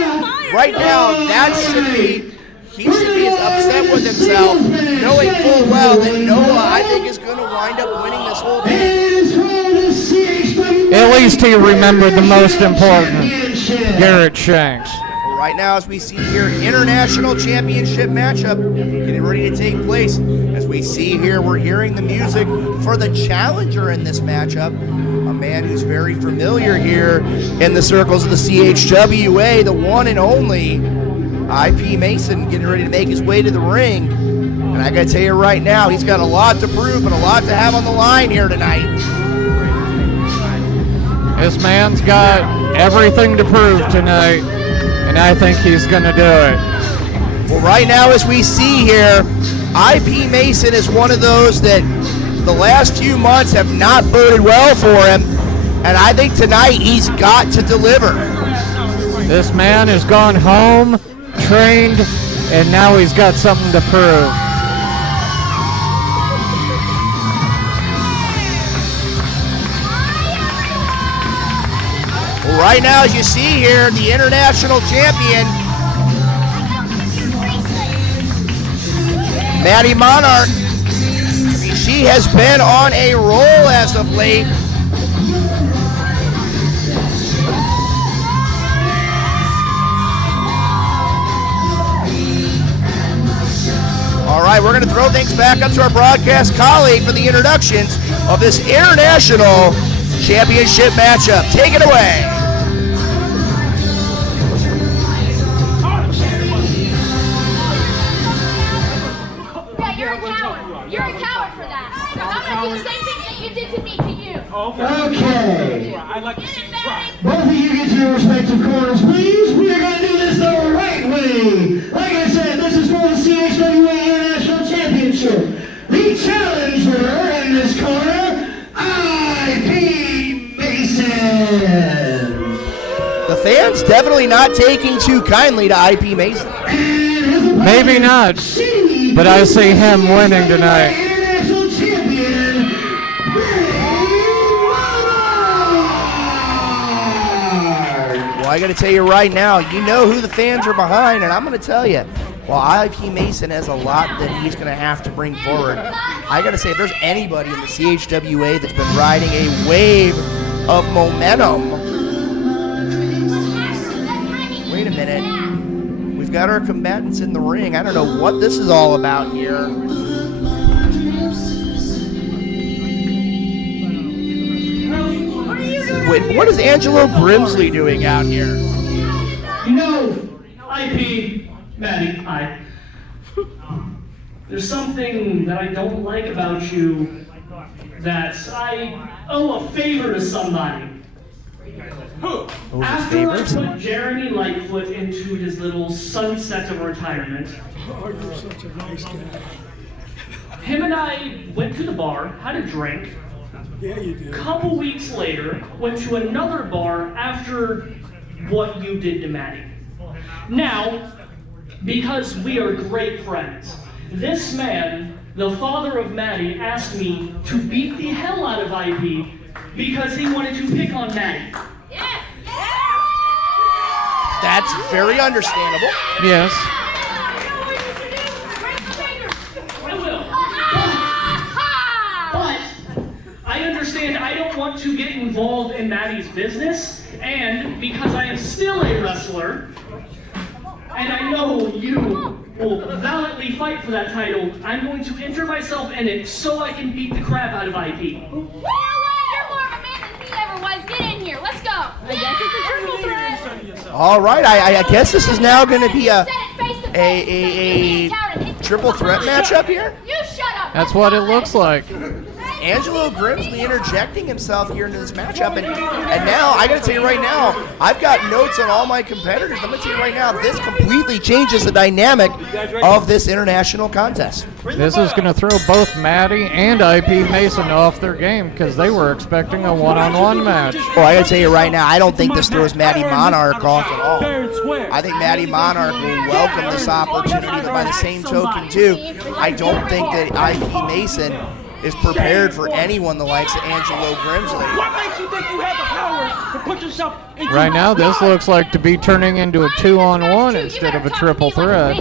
Right now, that should be, he should be as upset with himself, knowing full well that Noah, I think, is going to wind up winning this whole thing. At least he remembered the most important, Garrett Shanks. Right now, as we see here, international championship matchup getting ready to take place. As we see here, we're hearing the music for the challenger in this matchup, a man who's very familiar here in the circles of the CHWA, the one and only IP Mason, getting ready to make his way to the ring. And I gotta tell you right now, he's got a lot to prove and a lot to have on the line here tonight. This man's got everything to prove tonight, and I think he's going to do it. Well, right now, as we see here, IP Mason is one of those that the last few months have not boded well for him, and I think tonight he's got to deliver. This man has gone home, trained, and now he's got something to prove. Right now, as you see here, the international champion, Maddie Monarch, she has been on a roll as of late. All right, we're going to throw things back up to our broadcast colleague for the introductions of this international championship matchup. Take it away. Okay. I'd like to see you try. Both of you get to your respective corners, please. We are going to do this the right way. Like I said, this is for the CHWA International Championship. The challenger in this corner, IP Mason. The fans definitely not taking too kindly to IP Mason. Maybe not, but I see him winning tonight. I got to tell you right now, you know who the fans are behind, and I'm going to tell you, while IP Mason has a lot that he's going to have to bring forward, I got to say, if there's anybody in the CHWA that's been riding a wave of momentum. Wait a minute. We've got our combatants in the ring. I don't know what this is all about here. Wait, what is Angelo Grimsley doing out here? You know, IP, Maddie, hi. There's something that I don't like about you, that I owe a favor to somebody. Who? After I put Jeremy Lightfoot into his little sunset of retirement, him and I went to the bar, had a drink. Yeah, you do. Couple weeks later, went to another bar after what you did to Maddie. Now, because we are great friends, this man, the father of Maddie, asked me to beat the hell out of IP because he wanted to pick on Maddie. That That's very understandable. Yes. I will. But I understand I don't want to get involved in Maddie's business, and because I am still a wrestler, and I know you will valiantly fight for that title, I'm going to enter myself in it so I can beat the crap out of IP. You know what? You're more of a man than he ever was. Get in here. Let's go. I guess it's a triple threat. All right, I guess this is now going to be a a triple threat matchup here. You shut up. That's what it looks like. Angelo Grimsley interjecting himself here into this matchup, and now I gotta tell you right now, I've got notes on all my competitors. I'm gonna tell you right now, this completely changes the dynamic of this international contest. This is going to throw both Maddie and IP Mason off their game because they were expecting a one-on-one match. Oh, I gotta tell you right now, I don't think this throws Maddie Monarch off at all. I think Maddie Monarch will welcome this opportunity, but by the same token too, I don't think that IP Mason is prepared for anyone the likes of Angelo Grimsley. What makes you think you have the power to put yourself into Right now, this looks like to be turning into a 2-on-1 instead of a triple threat.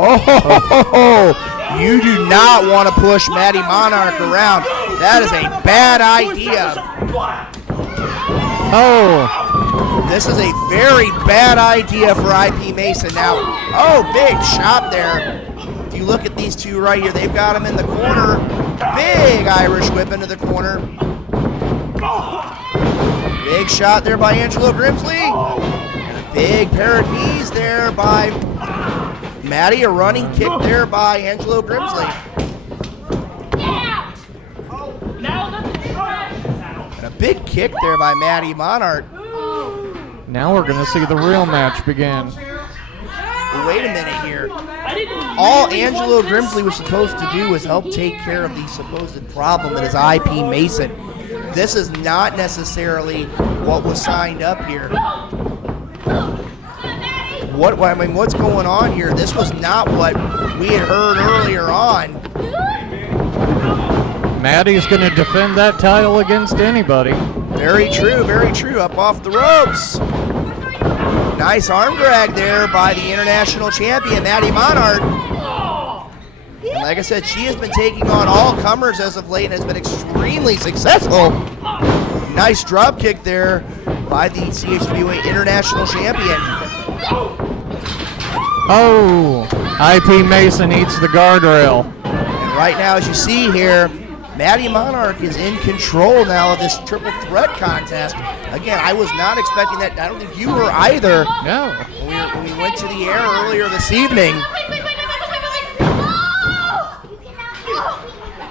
Oh, you do not want to push Maddie Monarch around. That is a bad idea. Oh, This is a very bad idea for IP Mason now. Oh, big shot there. If you look at these two right here, they've got him in the corner. Big Irish whip into the corner. Big shot there by Angelo Grimsley. And a big pair of knees there by Maddie. A running kick there by Angelo Grimsley. Now that the trash is out. And a big kick there by Maddie Monarch. now we're going to see the real match begin. Wait a minute here. I didn't All really Angelo want this. Grimsley was supposed to do was help take care of the supposed problem that is IP Mason. This is not necessarily what was signed up here. What's going on here? This was not what we had heard earlier on. Maddie's going to defend that title against anybody. Very true, very true. Up off the ropes. Nice arm drag there by the international champion, Maddie Monarch. And like I said, she has been taking on all comers as of late and has been extremely successful. Nice drop kick there by the CHWA international champion. Oh, IP Mason eats the guardrail. And right now, as you see here, Maddie Monarch is in control now of this triple threat contest. Again, I was not expecting that. I don't think you were either. No. When we went to the air earlier this evening.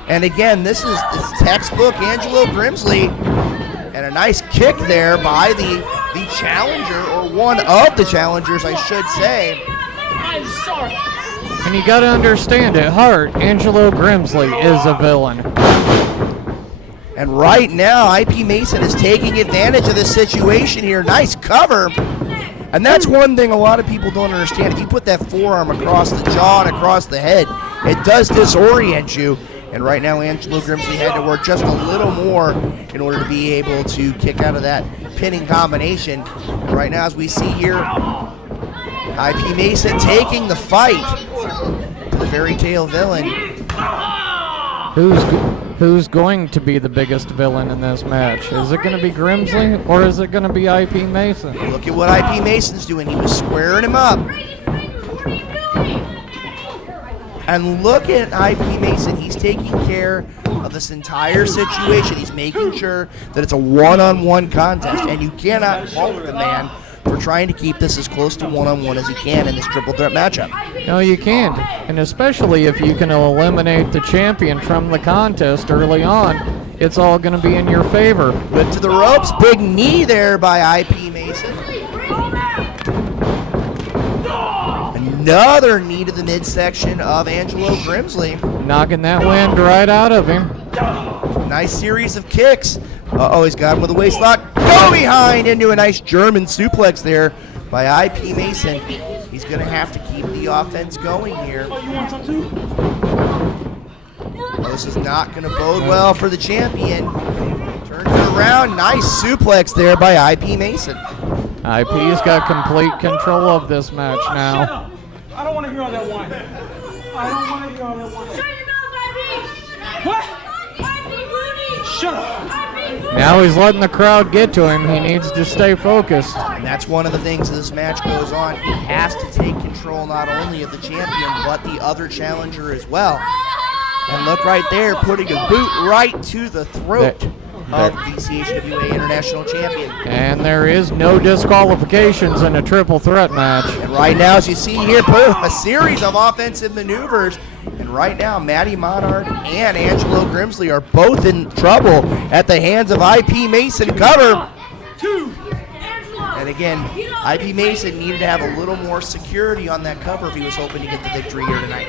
And again, this is textbook Angelo Grimsley. And a nice kick there by the challenger, or one of the challengers, I should say. I'm sorry. And you got to understand, at heart, Angelo Grimsley is a villain. And right now, IP Mason is taking advantage of this situation here. Nice cover. And that's one thing a lot of people don't understand. If you put that forearm across the jaw and across the head, it does disorient you. And right now, Angelo Grimsley had to work just a little more in order to be able to kick out of that pinning combination. And right now, as we see here, IP Mason taking the fight to the fairy tale villain. Who's going to be the biggest villain in this match? Is it going to be Grimsley or is it going to be IP Mason? Look at what IP Mason's doing. He was squaring him up. And look at IP Mason. He's taking care of this entire situation. He's making sure that it's a one-on-one contest, and you cannot fault the man for trying to keep this as close to one-on-one as he can in this triple threat matchup. No, you can't. And especially if you can eliminate the champion from the contest early on, it's all going to be in your favor. Whip to the ropes. Big knee there by IP Mason. Another knee to the midsection of Angelo Grimsley. Knocking that wind right out of him. Nice series of kicks. Uh-oh, he's got him with a waist lock. Go behind into a nice German suplex there by IP Mason. He's going to have to keep the offense going here. This is not going to bode well for the champion. Turns it around. Nice suplex there by IP Mason. IP's got complete control of this match Shut now. up. I don't want to hear all that whine. I don't want to hear all that whine. Shut your mouth, What? IP Mooney! Shut up. Now he's letting the crowd get to him. He needs to stay focused. And that's one of the things as this match goes on. He has to take control not only of the champion, but the other challenger as well. And look right there, putting a boot right to the throat of the CHWA International Champion. And there is no disqualifications in a triple threat match. And right now, as you see here, a series of offensive maneuvers. And right now, Matty Monarch and Angelo Grimsley are both in trouble at the hands of IP Mason. Cover. And again, IP Mason needed to have a little more security on that cover if he was hoping to get the victory here tonight.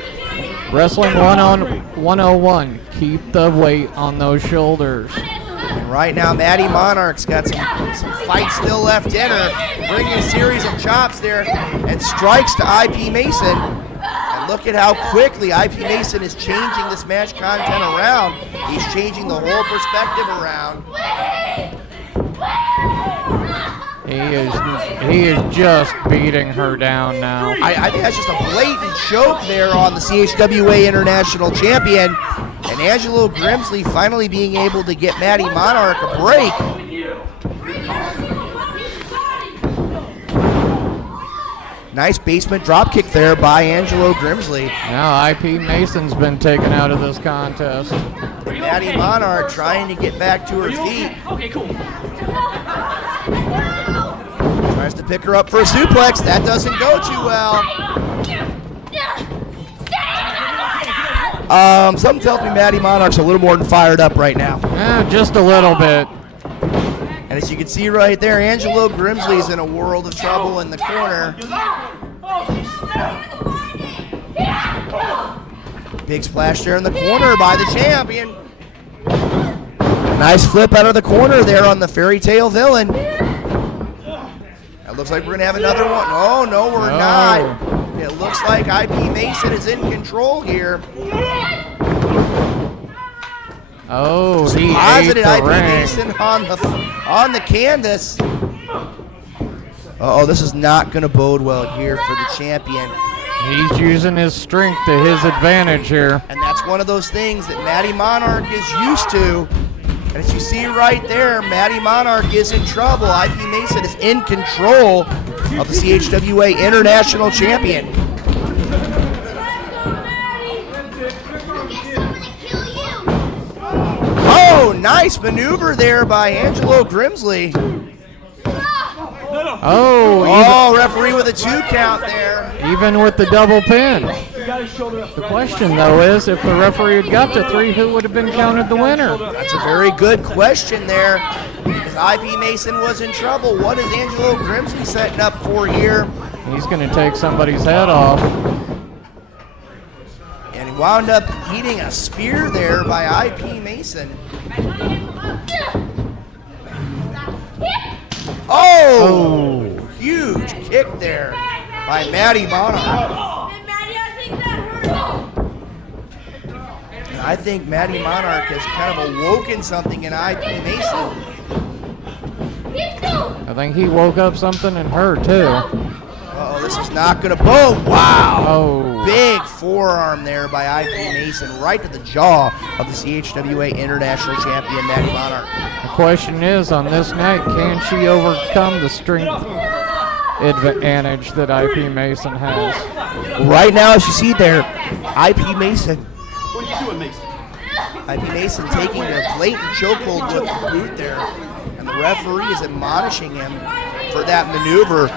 Wrestling 101. Keep the weight on those shoulders. And right now, Matty Monarch's got some fight still left in her, bringing a series of chops there and strikes to IP Mason. And look at how quickly IP Mason is changing this match content around. He's changing the whole perspective around. He is just beating her down now. I think that's just a blatant choke there on the CHWA International Champion. And Angelo Grimsley finally being able to get Matty Monarch a break. Nice basement dropkick there by Angelo Grimsley. Now IP Mason's been taken out of this contest. Matty Monarch trying to get back to her feet. Okay, cool. Tries to pick her up for a suplex. That doesn't go too well. Something tells me Matty Monarch's a little more than fired up right now. Just a little bit. And as you can see right there, Angelo Grimsley's in a world of trouble in the corner. Big splash there in the corner by the champion. Nice flip out of the corner there on the fairy tale villain. It looks like we're going to have another one. Oh, no, we're not. It looks like IP Mason is in control here. Oh, he Posited ate IP the ring. Mason on the canvas. Uh-oh, this is not going to bode well here for the champion. He's using his strength to his advantage here. And that's one of those things that Matty Monarch is used to. And as you see right there, Matty Monarch is in trouble. IP Mason is in control of the CHWA International Champion. Oh, nice maneuver there by Angelo Grimsley. Oh, referee with a 2 count there. Even with the double pin. The question, though, is if the referee had got to 3, who would have been counted the winner? That's a very good question there. Because IP Mason was in trouble. What is Angelo Grimsley setting up for here? He's going to take somebody's head off. And he wound up eating a spear there by IP Mason. Oh! Huge kick there by Matty Monarch. I think Matty Monarch has kind of awoken something in IP Mason. I think he woke up something in her, too. Uh-oh, this is not going to... Boom! Wow! Oh. Big forearm there by IP Mason right to the jaw of the CHWA International Champion, Matty Monarch. The question is, on this night, can she overcome the strength advantage that IP Mason has? Right now, as you see there, IP Mason. What are you doing, Mason? IP Mason taking a blatant chokehold with the boot there. And the referee is admonishing him for that maneuver.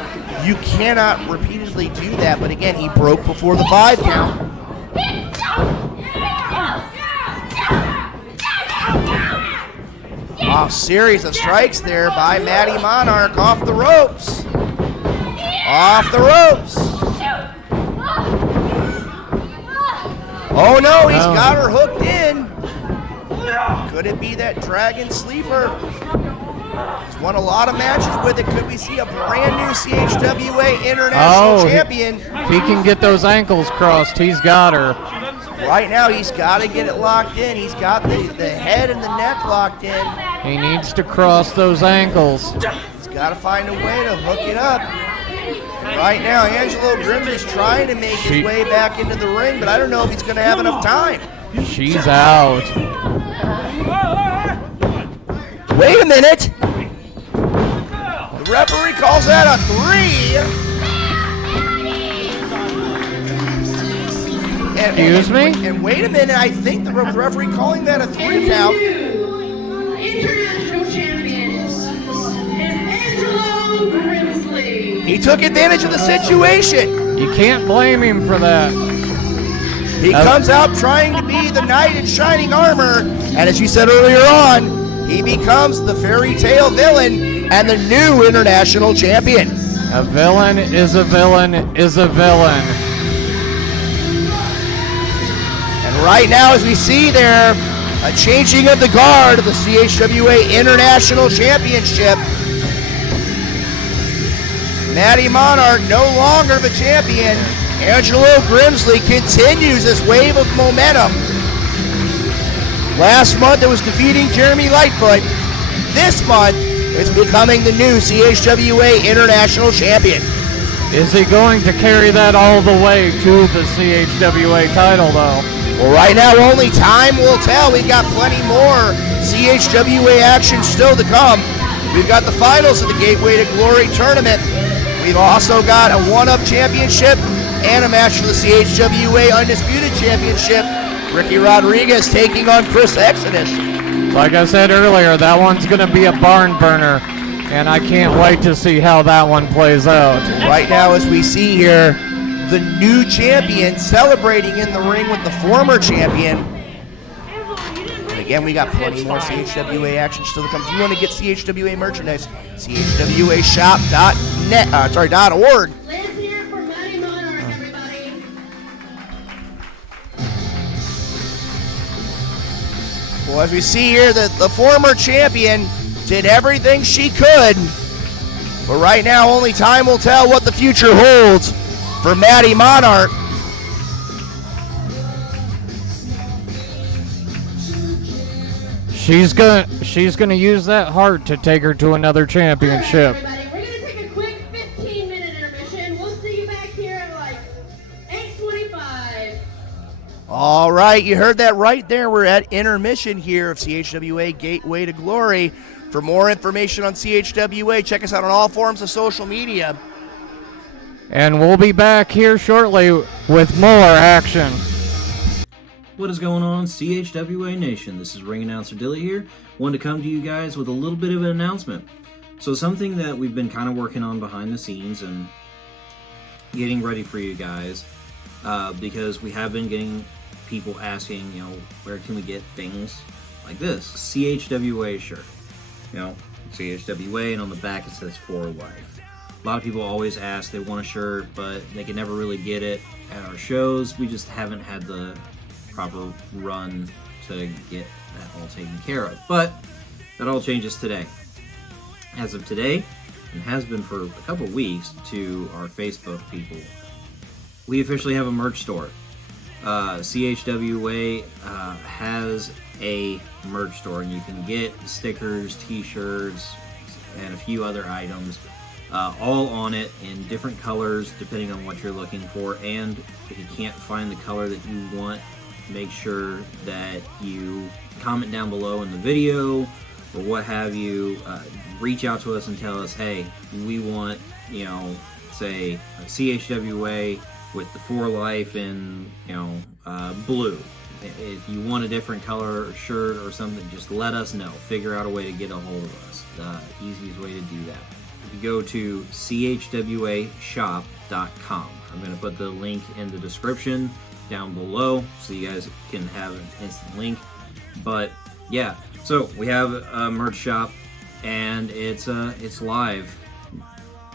You cannot repeatedly do that, but again, he broke before the 5 count. Oh, series of strikes there by Matty Monarch off the ropes. Off the ropes. Oh no, he's got her hooked in. Could it be that Dragon Sleeper? He's won a lot of matches with it. Could we see a brand new CHWA International Champion? If he can get those ankles crossed, he's got her. Right now, he's got to get it locked in. He's got the head and the neck locked in. He needs to cross those ankles. He's got to find a way to hook it up. Right now, Angelo Grimsley's trying to make his way back into the ring, but I don't know if he's going to have enough time. She's out. Wait a minute. The referee calls that a 3. Excuse me? And wait a minute, I think the referee calling that a 3 count. International champion is Angelo Grimsley. He took advantage of the situation. You can't blame him for that. He comes out trying to be the knight in shining armor, and as you said earlier on, he becomes the fairy tale villain and the new international champion. A villain is a villain is a villain. And right now, as we see there, a changing of the guard of the CHWA International Championship. Matty Monarch no longer the champion. Angelo Grimsley continues this wave of momentum. Last month it was defeating Jeremy Lightfoot. This month it's becoming the new CHWA International Champion. Is he going to carry that all the way to the CHWA title, though? Well, right now only time will tell. We've got plenty more CHWA action still to come. We've got the finals of the Gateway to Glory tournament. We've also got a one-up championship and a match for the CHWA Undisputed Championship. Ricky Rodriguez taking on Chris Exodus. Like I said earlier, that one's going to be a barn burner, and I can't wait to see how that one plays out. Right now, as we see here, the new champion celebrating in the ring with the former champion. And again, we got plenty more CHWA action still to come. If you want to get CHWA merchandise, CHWAshop.net, .org. Let's hear it for Matty Monarch, everybody. Well, as we see here, the former champion did everything she could. But right now, only time will tell what the future holds for Matty Monarch. She's gonna use that heart to take her to another championship. All right, everybody, we're going to take a quick 15-minute intermission. We'll see you back here at like 8:25. All right, you heard that right there. We're at intermission here of CHWA Gateway to Glory. For more information on CHWA, check us out on all forms of social media. And we'll be back here shortly with more action. What is going on, CHWA Nation? This is ring announcer Dilly here. Wanted to come to you guys with a little bit of an announcement. So something that we've been kind of working on behind the scenes and getting ready for you guys, because we have been getting people asking, where can we get things like this? CHWA shirt. CHWA, and on the back it says For Life. A lot of people always ask, they want a shirt, but they can never really get it at our shows. We just haven't had the proper run to get that all taken care of. But that all changes today. As of today, and has been for a couple weeks to our Facebook people, we officially have a merch store. CHWA has a merch store, and you can get stickers, t-shirts, and a few other items all on it in different colors depending on what you're looking for. And if you can't find the color that you want, make sure that you comment down below in the video or what have you. Reach out to us and tell us, hey, we want, say a CHWA with the For Life in, blue. If you want a different color or shirt or something, just let us know. Figure out a way to get a hold of us. The easiest way to do that. If you go to CHWAshop.com, I'm going to put the link in the description down below so you guys can have an instant link. But yeah, so we have a merch shop, and it's live.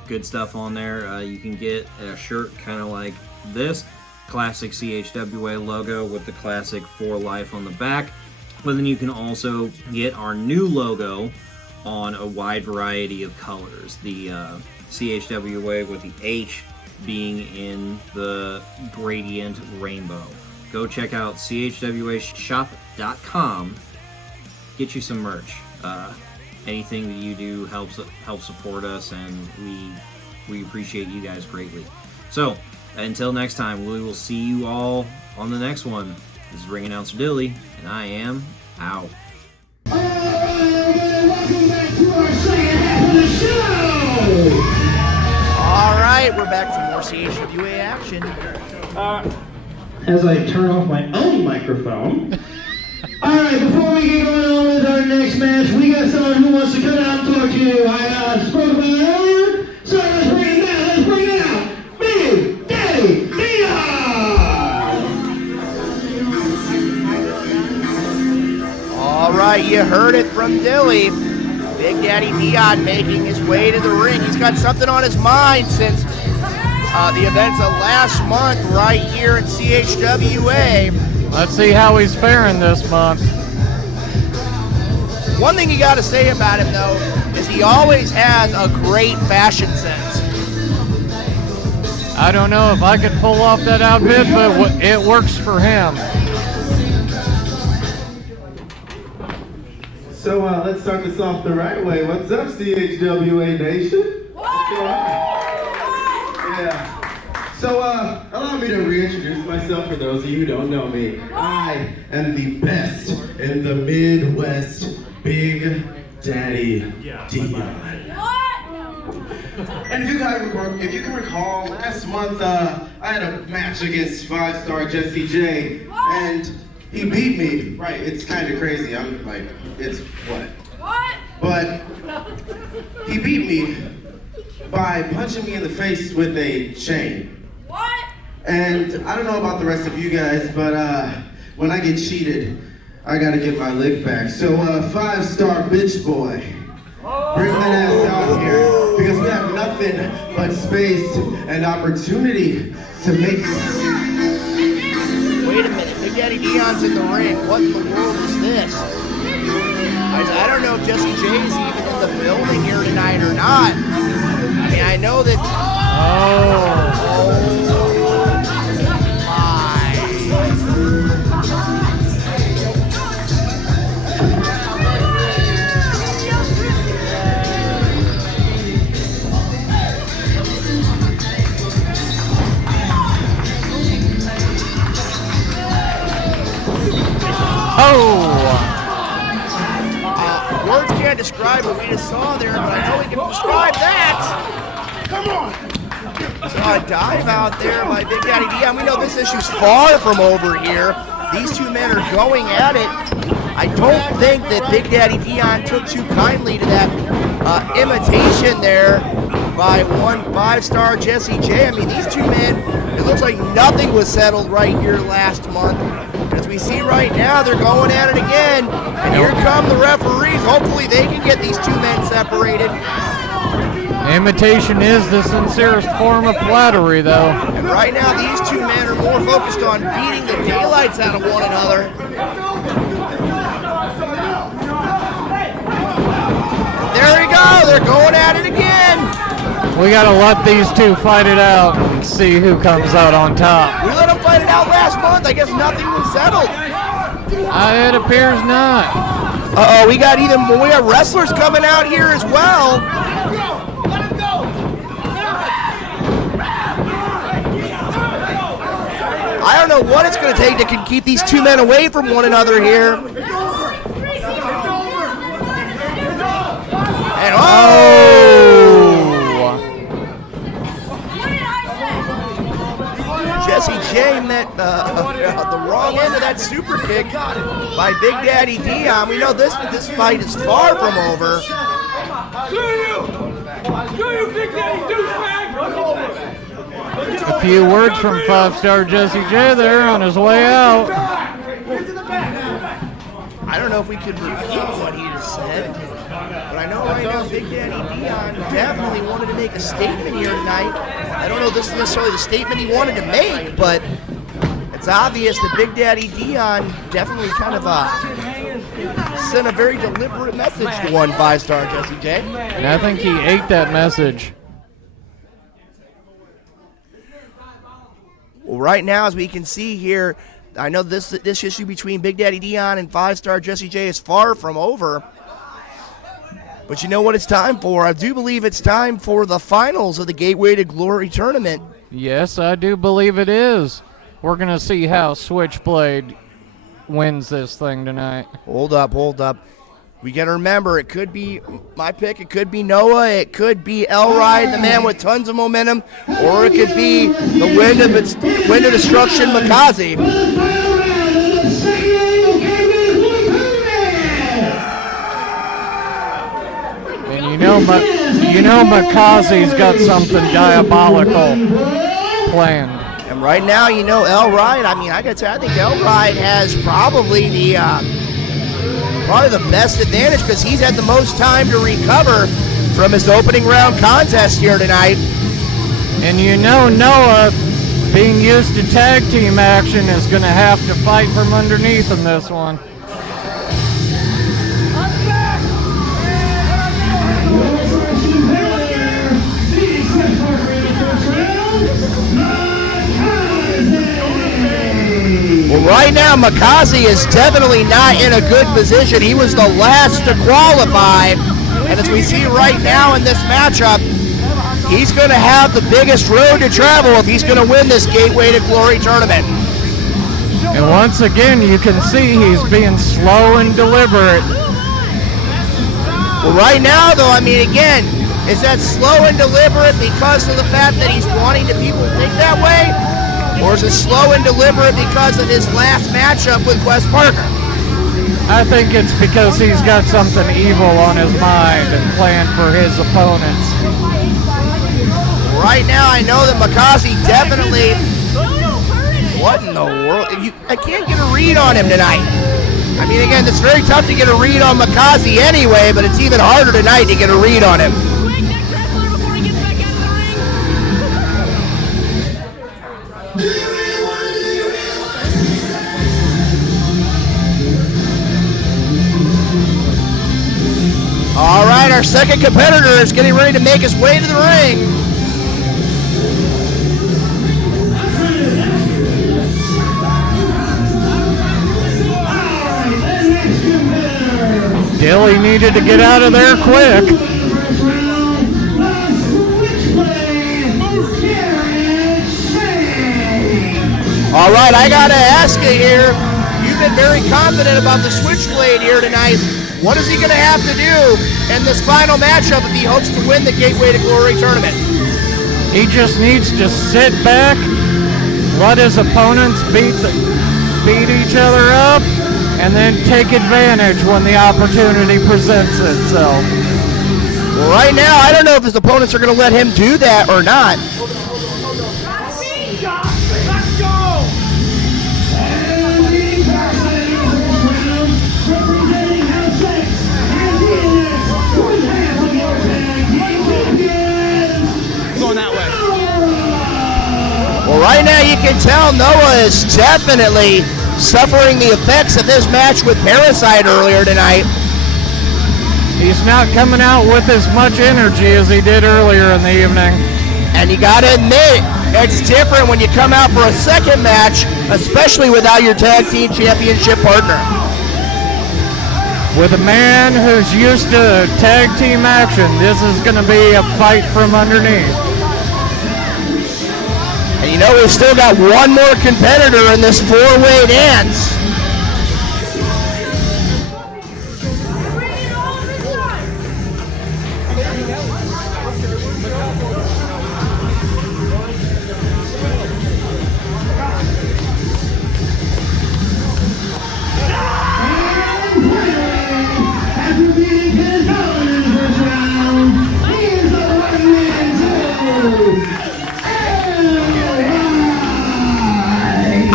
Good stuff on there. You can get a shirt kind of like this classic CHWA logo with the classic For Life on the back, but then you can also get our new logo on a wide variety of colors. The CHWA with the H being in the gradient rainbow. Go check out CHWAshop.com. Get you some merch. anything that you do helps support us, and we appreciate you guys greatly. So until next time, we will see you all on the next one. This is ring announcer Dilly, and I am out. Welcome back to our second half of the show. All right, we're back for more CHWA action. As I turn off my own microphone. All right, before we get going on with our next match, we got someone who wants to come out and talk to you. I spoke about it earlier, so let's bring it out. Let's bring it out. Big Daddy Dion. All right, you heard it from Dilly. Big Daddy Dion making his way to the ring. He's got something on his mind since the events of last month right here in CHWA. Let's see how he's faring this month. One thing you got to say about him, though, is he always has a great fashion sense. I don't know if I could pull off that outfit, but it works for him. So let's start this off the right way. What's up, CHWA Nation? Yeah. So allow me to reintroduce myself for those of you who don't know me. I am the best in the Midwest, Big Daddy Dion. And if you can recall, last month I had a match against 5-star Jesse J, and he beat me. Right, it's kind of crazy. I'm like, it's what? But he beat me by punching me in the face with a chain. And I don't know about the rest of you guys, but when I get cheated, I gotta get my lick back. So 5-star bitch boy, bring that ass out here, because we have nothing but space and opportunity to make it. Wait a minute, Big Daddy Dion's in the ring. What in the world is this? I don't know if Jesse J's even in the building here tonight or not. I mean, I know that... words can't describe what we just saw there, but I know we can describe that. Come on! So a dive out there by Big Daddy Dion. We know this issue's far from over here. These two men are going at it. I don't think that Big Daddy Dion took too kindly to that imitation there by 5-star Jesse J. I mean, these two men, it looks like nothing was settled right here last month. As we see right now, they're going at it again. And here come the referees. Hopefully they can get these two men separated. Imitation is the sincerest form of flattery, though. And right now, these two men are more focused on beating the daylights out of one another. There we go. They're going at it again. We got to let these two fight it out and see who comes out on top. We let them fight it out last month. I guess nothing was settled. It appears not. Uh-oh, we got wrestlers coming out here as well. I don't know what it's going to take to keep these two men away from one another here. And Jesse J met the wrong end of that super kick by Big Daddy Dion. We know this fight is far from over. A few words from 5-star Jesse J there on his way out. I don't know if we could repeat what he just said, but I know right now Big Daddy Dion definitely wanted to make a statement here tonight. I don't know if this is necessarily the statement he wanted to make, but it's obvious that Big Daddy Dion definitely kind of sent a very deliberate message to 5-star Jesse J. And I think he ate that message. Well, right now, as we can see here, I know this issue between Big Daddy Dion and 5-star Jesse J is far from over. But you know what it's time for? I do believe it's time for the finals of the Gateway to Glory tournament. Yes, I do believe it is. We're going to see how Switchblade wins this thing tonight. Hold up. We got to remember, it could be my pick, it could be Noah, it could be Elride, the man with tons of momentum, or it could be the wind of destruction, Makazi. And you know Makazi's got something diabolical planned. And right now, you know, Elride, I mean, I got to tell you, I think Elride has probably the best advantage because he's had the most time to recover from his opening round contest here tonight. And you know Noah, being used to tag team action, is going to have to fight from underneath in this one. Well, right now, Makazi is definitely not in a good position. He was the last to qualify. And as we see right now in this matchup, he's going to have the biggest road to travel if he's going to win this Gateway to Glory tournament. And once again, you can see he's being slow and deliberate. Well, right now, though, I mean, again, is that slow and deliberate because of the fact that he's wanting people to think that way? Or is it slow and deliberate because of his last matchup with Wes Parker? I think it's because he's got something evil on his mind and planned for his opponents. Right now, I know that Makazi definitely... What in the world? I can't get a read on him tonight. I mean, again, it's very tough to get a read on Makazi anyway, but it's even harder tonight to get a read on him. All right, our second competitor is getting ready to make his way to the ring. Dilly needed to get out of there quick. All right, I got to ask you here. You've been very confident about the Switchblade here tonight. What is he going to have to do in this final matchup if he hopes to win the Gateway to Glory tournament? He just needs to sit back, let his opponents beat each other up, and then take advantage when the opportunity presents itself. Well, right now, I don't know if his opponents are going to let him do that or not. Well, right now you can tell Noah is definitely suffering the effects of his match with Parasite earlier tonight. He's not coming out with as much energy as he did earlier in the evening. And you got to admit, it's different when you come out for a second match, especially without your tag team championship partner. With a man who's used to tag team action, this is going to be a fight from underneath. And you know, we've still got one more competitor in this four-way dance.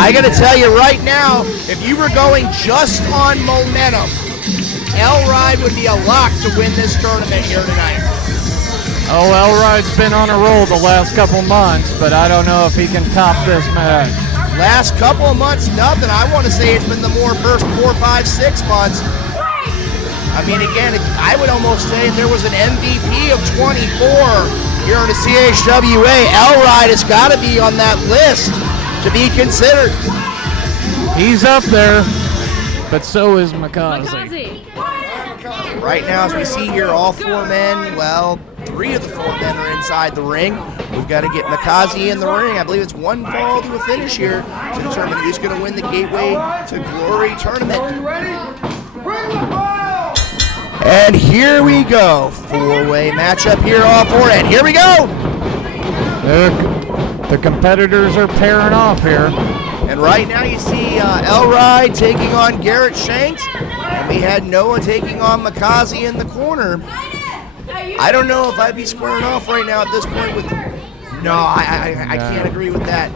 I gotta tell you right now, if you were going just on momentum, Elride would be a lock to win this tournament here tonight. Oh, Elride's been on a roll the last couple months, but I don't know if he can top this match. Last couple of months, nothing. I want to say it's been the more first 4, 5, 6 months. I mean, again, I would almost say if there was an MVP of 24 here in the CHWA, Elride has got to be on that list to be considered. He's up there, but so is Makazi. Right now, as we see here, all 4 men, well, 3 of the 4 men are inside the ring. We've got to get Makazi in the ring. I believe it's 1 fall to a finish here to determine who's going to win the Gateway to Glory tournament. And here we go. 4-way matchup here, all 4, and here we go. The competitors are pairing off here. And right now you see Elride taking on Garrett Shanks, and we had Noah taking on Makazi in the corner. I don't know if I'd be squaring off right now at this point with. No, I can't agree with that.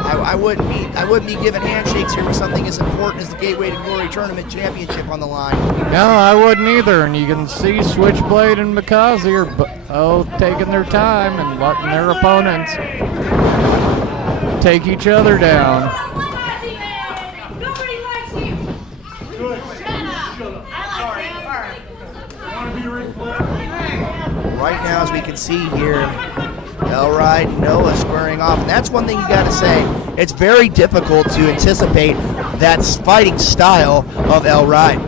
I wouldn't be giving handshakes here with something as important as the Gateway to Glory Tournament Championship on the line. No, I wouldn't either. And you can see Switchblade and Makazi are both taking their time and letting their opponents take each other down. Right now, as we can see here, Elride and Noah squaring off. And that's one thing you got to say. It's very difficult to anticipate that fighting style of Elride.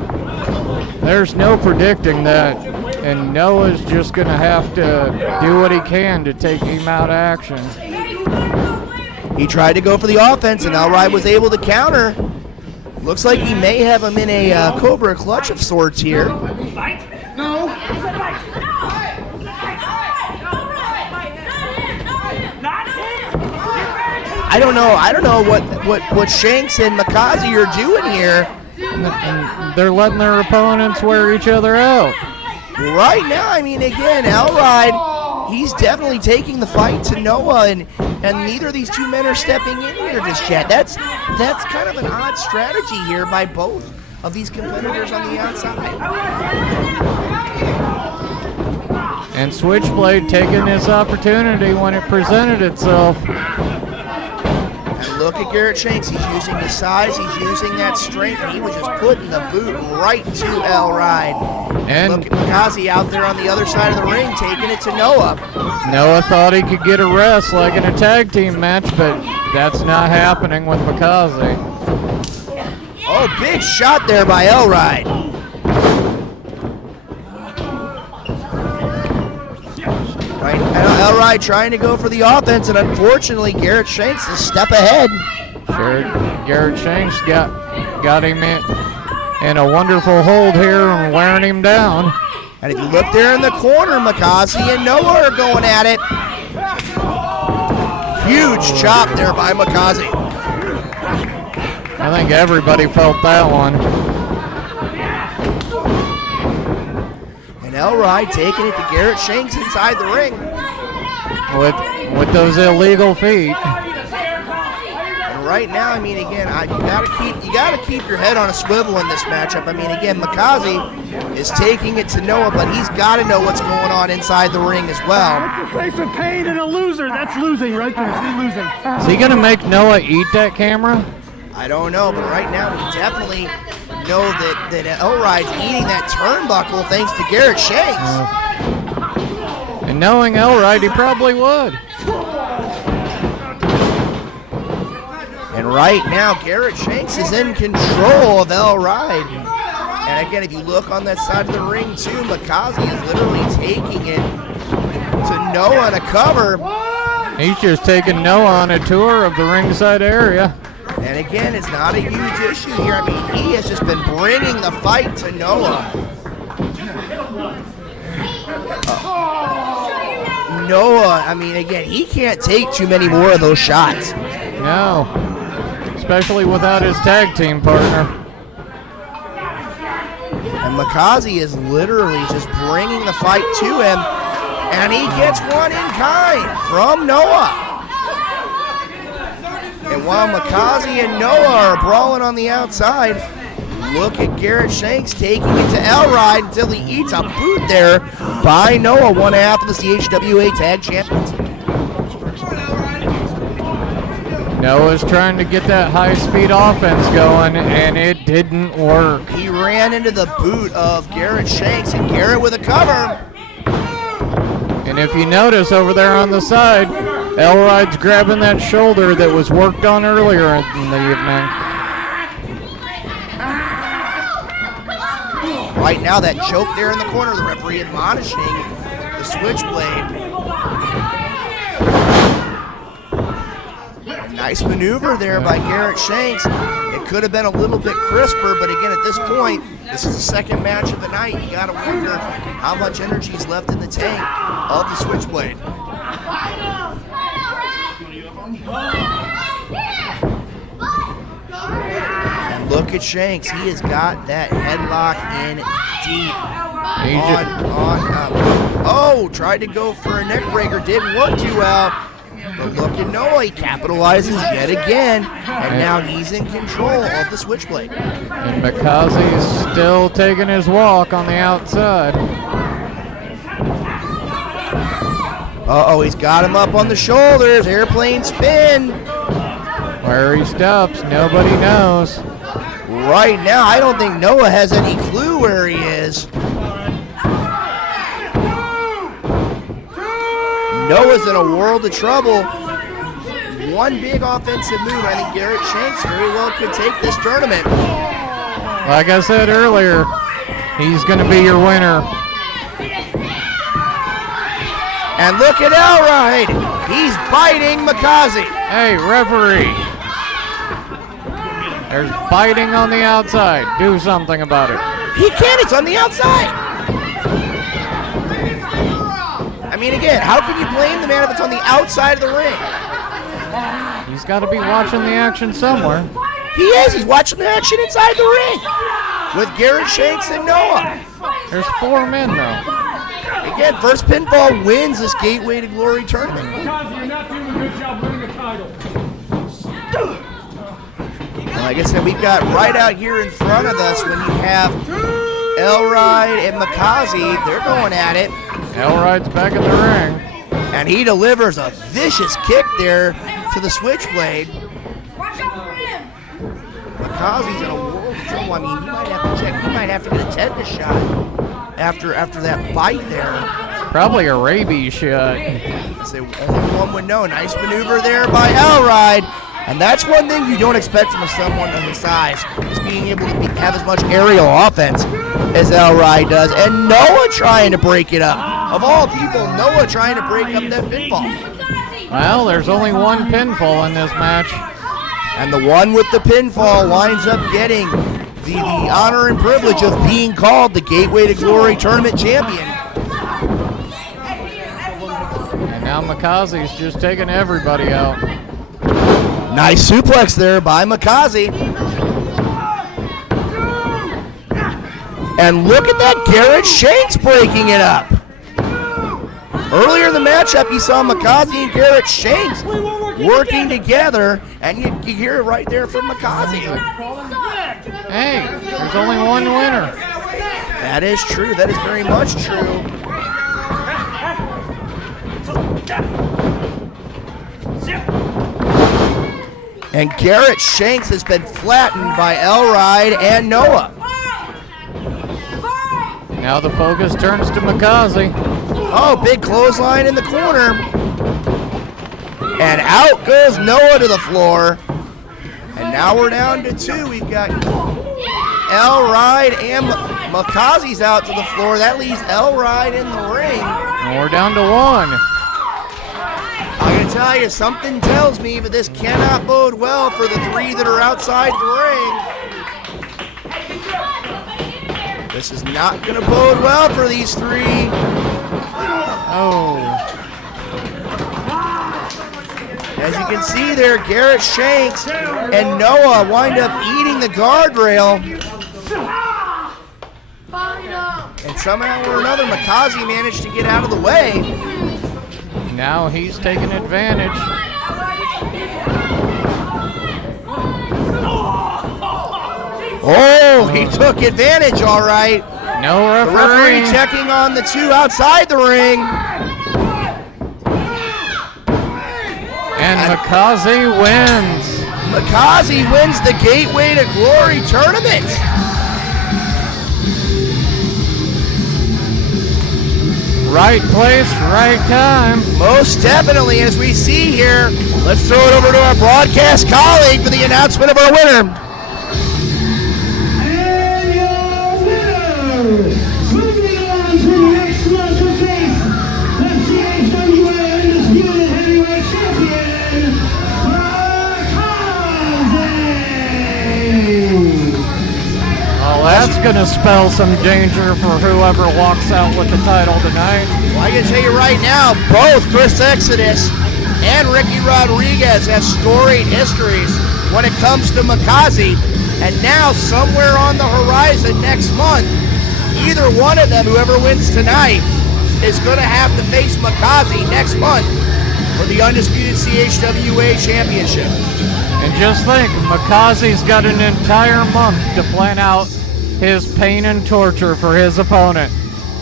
There's no predicting that. And Noah's just going to have to do what he can to take him out of action. He tried to go for the offense, and Elride was able to counter. Looks like he may have him in a Cobra clutch of sorts here. No. I don't know what Shanks and Makazi are doing here. They're letting their opponents wear each other out. Right now, I mean, again, Elride, he's definitely taking the fight to Noah, and neither of these 2 men are stepping in here just yet. That's kind of an odd strategy here by both of these competitors on the outside. And Switchblade taking this opportunity when it presented itself. And look at Garrett Shanks. He's using his size. He's using that strength. And he was just putting the boot right to Elride. And look at Makazi out there on the other side of the ring taking it to Noah. Noah thought he could get a rest like in a tag team match, but that's not happening with Makazi. Oh, big shot there by Elride. Right, Elride trying to go for the offense, and unfortunately, Garrett Shanks is a step ahead. Sure, Garrett Shanks got him in a wonderful hold here and wearing him down. And if you look there in the corner, Makazi and Noah are going at it. Huge chop there by Makazi. I think everybody felt that one. And Elride taking it to Garrett Shanks inside the ring. With those illegal feet. And right now, I mean, again, you gotta keep your head on a swivel in this matchup. I mean, again, Makazi is taking it to Noah, but he's got to know what's going on inside the ring as well. That's the face of pain and a loser. That's losing right there. See, losing. Is he gonna make Noah eat that camera? I don't know, but right now he definitely know that Elride's eating that turnbuckle thanks to Garrett Shanks. And knowing Elride, he probably would. And right now, Garrett Shanks is in control of Elride. And again, if you look on that side of the ring too, Makazi is literally taking it to Noah to cover. He's just taking Noah on a tour of the ringside area. And again, it's not a huge issue here. I mean, he has just been bringing the fight to Noah. Noah, I mean, again, he can't take too many more of those shots. No, especially without his tag team partner. And Makazi is literally just bringing the fight to him, and he gets one in kind from Noah. And while Makazi and Noah are brawling on the outside, look at Garrett Shanks taking it to Elride until he eats a boot there by Noah, one half of the CHWA Tag Champions. Noah's trying to get that high-speed offense going, and it didn't work. He ran into the boot of Garrett Shanks, and Garrett with a cover. And if you notice over there on the side, Elride's grabbing that shoulder that was worked on earlier in the evening. right now that choke there in the corner, the referee admonishing the Switchblade. A nice maneuver there by Garrett Shanks. It could have been a little bit crisper, but again, at this point, this is the second match of the night. You gotta wonder how much energy is left in the tank of the Switchblade. And look at Shanks. He has got that headlock in deep. Tried to go for a neck breaker. Didn't work too well. But look at Noah. He capitalizes yet again. And now he's in control of the Switchblade. And Makazi's still taking his walk on the outside. He's got him up on the shoulders. Airplane spin. Where he stops, nobody knows. Right now, I don't think Noah has any clue where he is. Noah's in a world of trouble. One big offensive move. I think Garrett Shanks very well could take this tournament. Like I said earlier, he's going to be your winner. And look at Elride. He's biting Makazi. Hey, referee. There's biting on the outside. Do something about it. He can't. It's on the outside. I mean, again, how can you blame the man if it's on the outside of the ring? He's got to be watching the action somewhere. He is. He's watching the action inside the ring with Garrett Shanks and Noah. There's 4 men, though. Again, first pinfall wins this Gateway to Glory tournament. Makazi, you're not doing a good job winning the title. And like I said, we've got right out here in front of us when you have Elride and Makazi. They're going at it. Elride's back in the ring. And he delivers a vicious kick there to the Switchblade. Makazi's in a world of trouble. I mean, he might have to check. He might have to get a tetanus shot after that bite there. Probably a rabies shot. So only one would know. Nice maneuver there by Elride. And that's one thing you don't expect from someone of his size, is being able to have as much aerial offense as Elride does. And Noah trying to break it up. Of all people, Noah trying to break up that pinfall. Well, there's only one pinfall in this match. And the one with the pinfall winds up getting the honor and privilege of being called the Gateway to Glory Tournament Champion. And now Makazi's just taking everybody out. Nice suplex there by Makazi. And look at that, Garrett Shanks breaking it up. Earlier in the matchup, you saw Makazi and Garrett Shanks working together, and you hear it right there from Makazi. Hey, there's only one winner. That is true. That is very much true. And Garrett Shanks has been flattened by Elride and Noah. Now the focus turns to Makazi. Oh, big clothesline in the corner. And out goes Noah to the floor. And now we're down to 2. We've got Elride and Makazi's out to the floor. That leaves Elride in the ring. And we're down to 1. I'm going to tell you, something tells me that this cannot bode well for the 3 that are outside the ring. This is not going to bode well for these 3. Oh. As you can see there, Garrett Shanks and Noah wind up eating the guardrail. And somehow or another, Makazi managed to get out of the way. Now he's taking advantage. Oh, he took advantage, all right. No referee. The referee checking on the 2 outside the ring. And Makazi wins. Makazi wins the Gateway to Glory tournament. Right place, right time. Most definitely, as we see here. Let's throw it over to our broadcast colleague for the announcement of our winner. And your winner, Moving on to next month to face the CHWA Undisputed Heavyweight Champion, Makazi. Well, that's going to spell some danger for whoever walks out with the title tonight. Well, I can tell you right now, both Chris Exodus and Ricky Rodriguez have storied histories when it comes to Makazi. And now, somewhere on the horizon next month, either one of them, whoever wins tonight, is going to have to face Makazi next month for the Undisputed CHWA Championship. And just think, Makazi's got an entire month to plan out his pain and torture for his opponent.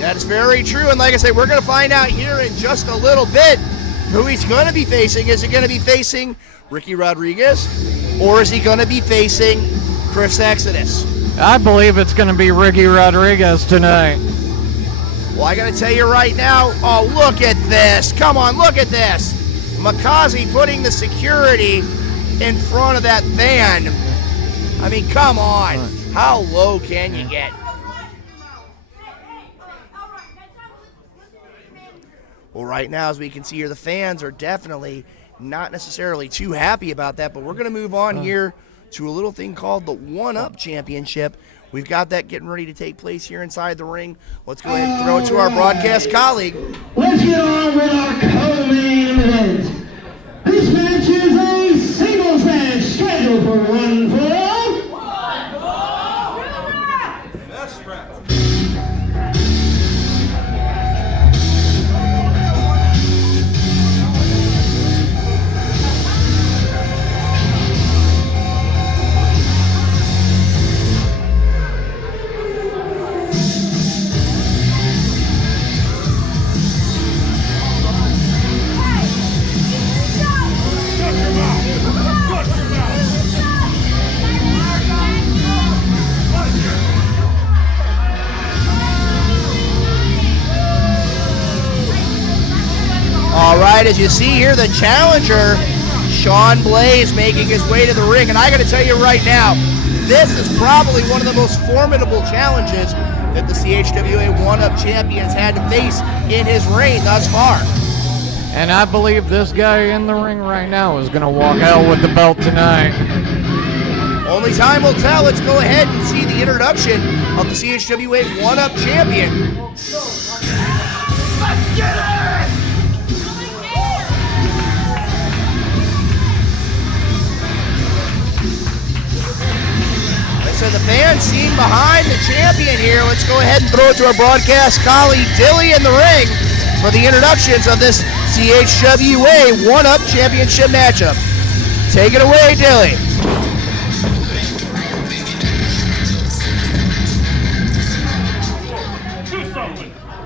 That's very true, and like I said, we're going to find out here in just a little bit who he's going to be facing. Is he going to be facing Ricky Rodriguez, or is he going to be facing Chris Exodus? I believe it's going to be Ricky Rodriguez tonight. Well, I got to tell you right now, oh, look at this. Come on, look at this. Makazi putting the security in front of that van. I mean, come on. How low can you get? Well, right now, as we can see here, the fans are definitely not necessarily too happy about that, but we're going to move on here to a little thing called the One-Up Championship. We've got that getting ready to take place here inside the ring. Let's go ahead and throw it to our broadcast colleague. Let's get on with our co-main event. This match is a singles match scheduled for one fall. All right, as you see here, the challenger, Sean Blaze, making his way to the ring. And I got to tell you right now, this is probably one of the most formidable challenges that the CHWA One-Up Champions had to face in his reign thus far. And I believe this guy in the ring right now is going to walk out with the belt tonight. Only time will tell. Let's go ahead and see the introduction of the CHWA One-Up Champion. Let's get it! So the fans seen behind the champion here. Let's go ahead and throw it to our broadcast colleague, Dilly, in the ring for the introductions of this CHWA One-Up Championship matchup. Take it away, Dilly.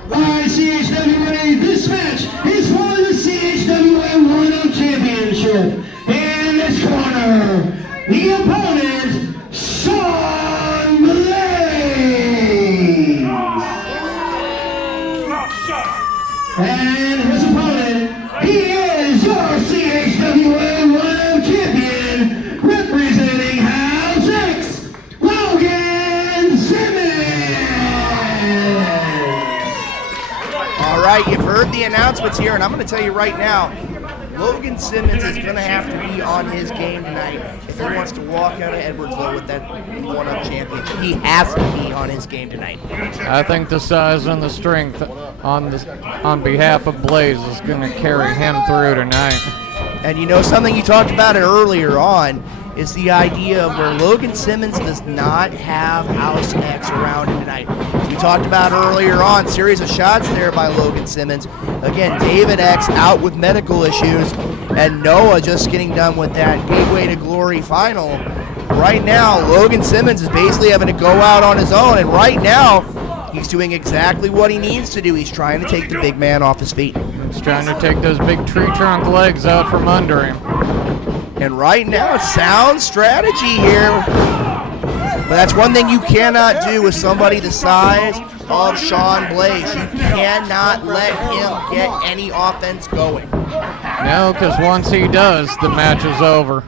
Alright, CHWA, this match is for the CHWA One-Up Championship. In this corner, the opponent, Sean Blaze. And his opponent, he is your CHWA One-Up Champion, representing House X, Logan Simmons. All right, you've heard the announcements here, and I'm going to tell you right now, Logan Simmons is going to have to be on his game tonight if he wants to walk out of Edwardsville with that One-Up Championship. He has to be on his game tonight. I think the size and the strength on behalf of Blaze is going to carry him through tonight. And you know, something you talked about it earlier on is the idea of where Logan Simmons does not have House X around him tonight. As we talked about earlier on, series of shots there by Logan Simmons. Again, David X out with medical issues, and Noah just getting done with that Gateway to Glory final. Right now, Logan Simmons is basically having to go out on his own, and right now, he's doing exactly what he needs to do. He's trying to take the big man off his feet. He's trying to take those big tree trunk legs out from under him. And right now, it's sound strategy here. But that's one thing you cannot do with somebody the size of Sean Blaze. You cannot let him get any offense going. No, because once he does, the match is over.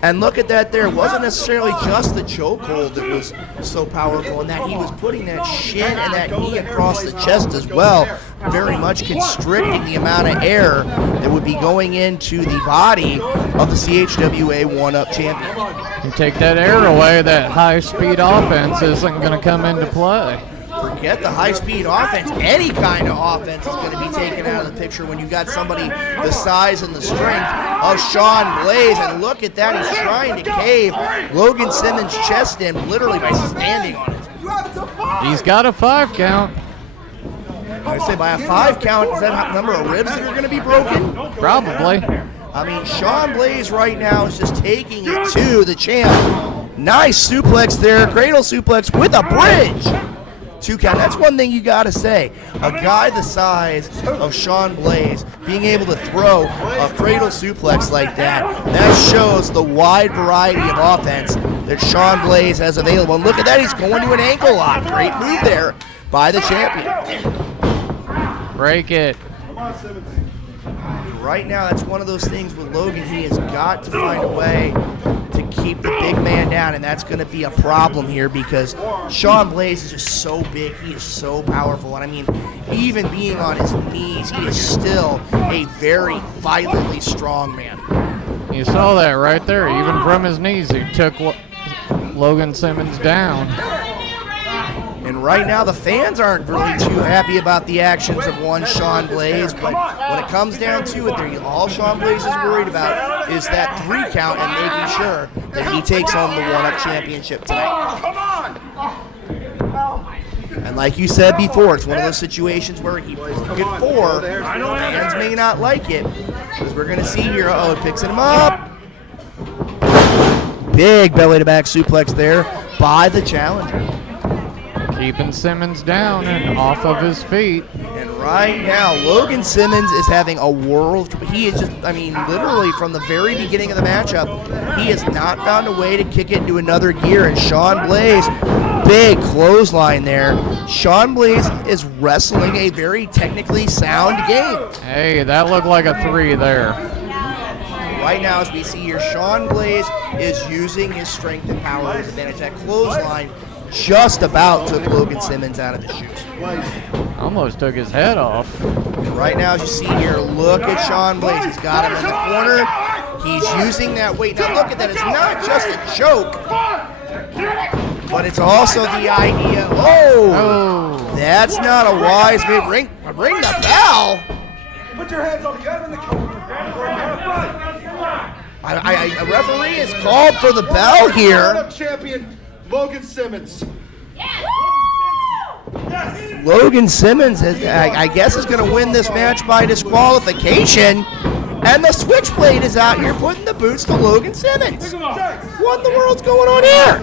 And look at that there. It wasn't necessarily just the chokehold that was so powerful, and that he was putting that shin and that knee across the chest as well, very much constricting the amount of air that would be going into the body of the CHWA one-up champion. You take that air away, that high-speed offense isn't going to come into play. Forget the high-speed offense. Any kind of offense is going to be taken out of the picture when you've got somebody the size and the strength of Sean Blaze. And look at that. He's trying to cave Logan Simmons' chest in literally by standing on it. He's got a 5 count. I say by a 5 count, is that a number of ribs that are going to be broken? Probably. I mean, Sean Blaze right now is just taking it to the champ. Nice suplex there. Cradle suplex with a bridge. 2 count. That's one thing you got to say. A guy the size of Sean Blaze being able to throw a cradle suplex like that shows the wide variety of offense that Sean Blaze has available. And look at that. He's going to an ankle lock. Great move there by the champion. Break it. Right now, that's one of those things with Logan. He has got to find a way to keep the big man down, and that's going to be a problem here because Sean Blaze is just so big. He is so powerful, and I mean, even being on his knees, he is still a very violently strong man. You saw that right there. Even from his knees, he took Logan Simmons down. And right now, the fans aren't really too happy about the actions of one Sean Blaze, but when it comes down to it, all Sean Blaze is worried about is that 3 count and making sure that he takes home the one-up championship tonight. And like you said before, it's one of those situations where he broke it 4. Fans may not like it, because we're going to see here, it picks him up. Big belly-to-back suplex there by the challenger. Keeping Simmons down and off of his feet. And right now, Logan Simmons is having a world. He is just, I mean, literally from the very beginning of the matchup, he has not found a way to kick it into another gear. And Sean Blaze, big clothesline there. Sean Blaze is wrestling a very technically sound game. Hey, that looked like a 3 there. Right now, as we see here, Sean Blaze is using his strength and power to his advantage. That clothesline just about took Logan Simmons out of the shoes. Almost took his head off. And right now, as you see here, look at Sean Blaze. He's got him in the corner. He's using that weight. Now look at that. It's not just a choke, but it's also the idea. Oh, that's not a wise move. Ring the bell. Put your hands on the gun in the corner. A referee is called for the bell here. Champion Logan Simmons. Logan Simmons, I guess, is going to win this match by disqualification. And the Switchblade is out here putting the boots to Logan Simmons. What in the world's going on here?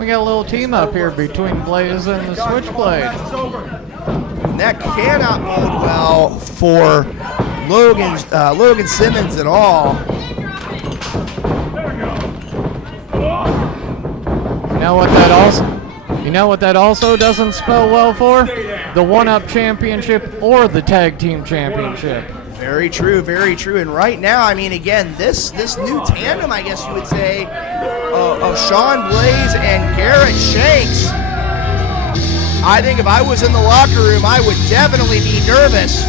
We got a little team up here between Blaze and the Switchblade. And that cannot bode well for Logan Simmons at all. You know what that also doesn't spell well for? The one-up championship or the tag team championship. Very true, very true. And right now, I mean, again, this new tandem, I guess you would say, of Sean Blaze and Garrett Shanks. I think if I was in the locker room, I would definitely be nervous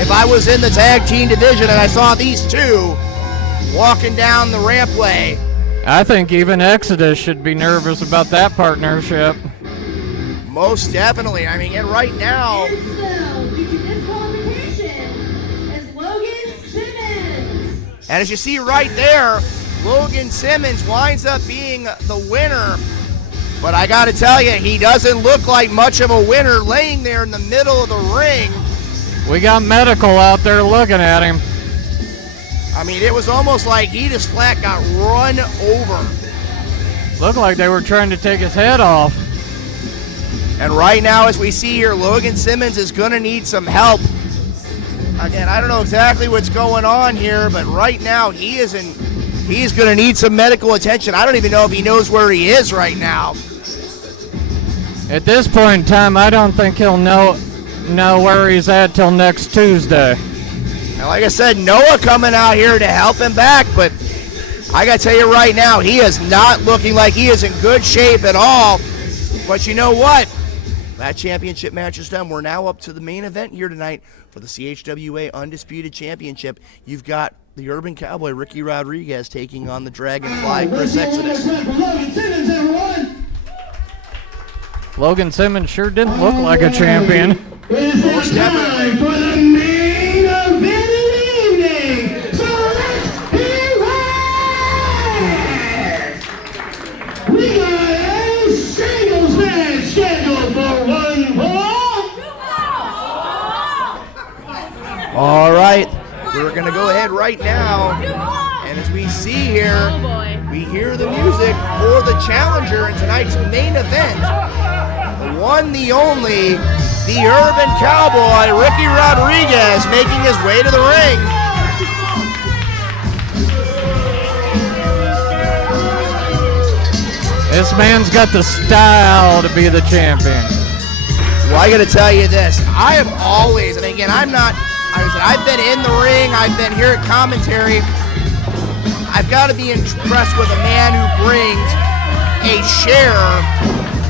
if I was in the tag team division and I saw these two walking down the rampway. I think even Exodus should be nervous about that partnership. Most definitely. I mean, and right now, and as you see right there, Logan Simmons winds up being the winner. But I got to tell you, he doesn't look like much of a winner laying there in the middle of the ring. We got medical out there looking at him. I mean, it was almost like he just flat got run over. Looked like they were trying to take his head off. And right now, as we see here, Logan Simmons is going to need some help. Again, I don't know exactly what's going on here, but right now he's going to need some medical attention. I don't even know if he knows where he is right now. At this point in time, I don't think he'll know where he's at till next Tuesday. Now, like I said, Noah coming out here to help him back, but I got to tell you right now, he is not looking like he is in good shape at all. But you know what? That championship match is done. We're now up to the main event here tonight for the CHWA Undisputed Championship. You've got the Urban Cowboy, Ricky Rodriguez, taking on the Dragonfly, Chris Exodus. Logan Simmons, everyone. Logan Simmons sure didn't look like a champion. It's time for the main event of the evening. So let's hear it. We got a singles match scheduled for 1 fall. All right, we're going to go ahead right now. And as we see here, we hear the music for the challenger in tonight's main event. The one, the only, the Urban Cowboy, Ricky Rodriguez, making his way to the ring. This man's got the style to be the champion. Well, I got to tell you this. I have always, and again, I've been in the ring, I've been here at commentary. I've got to be impressed with a man who brings a chair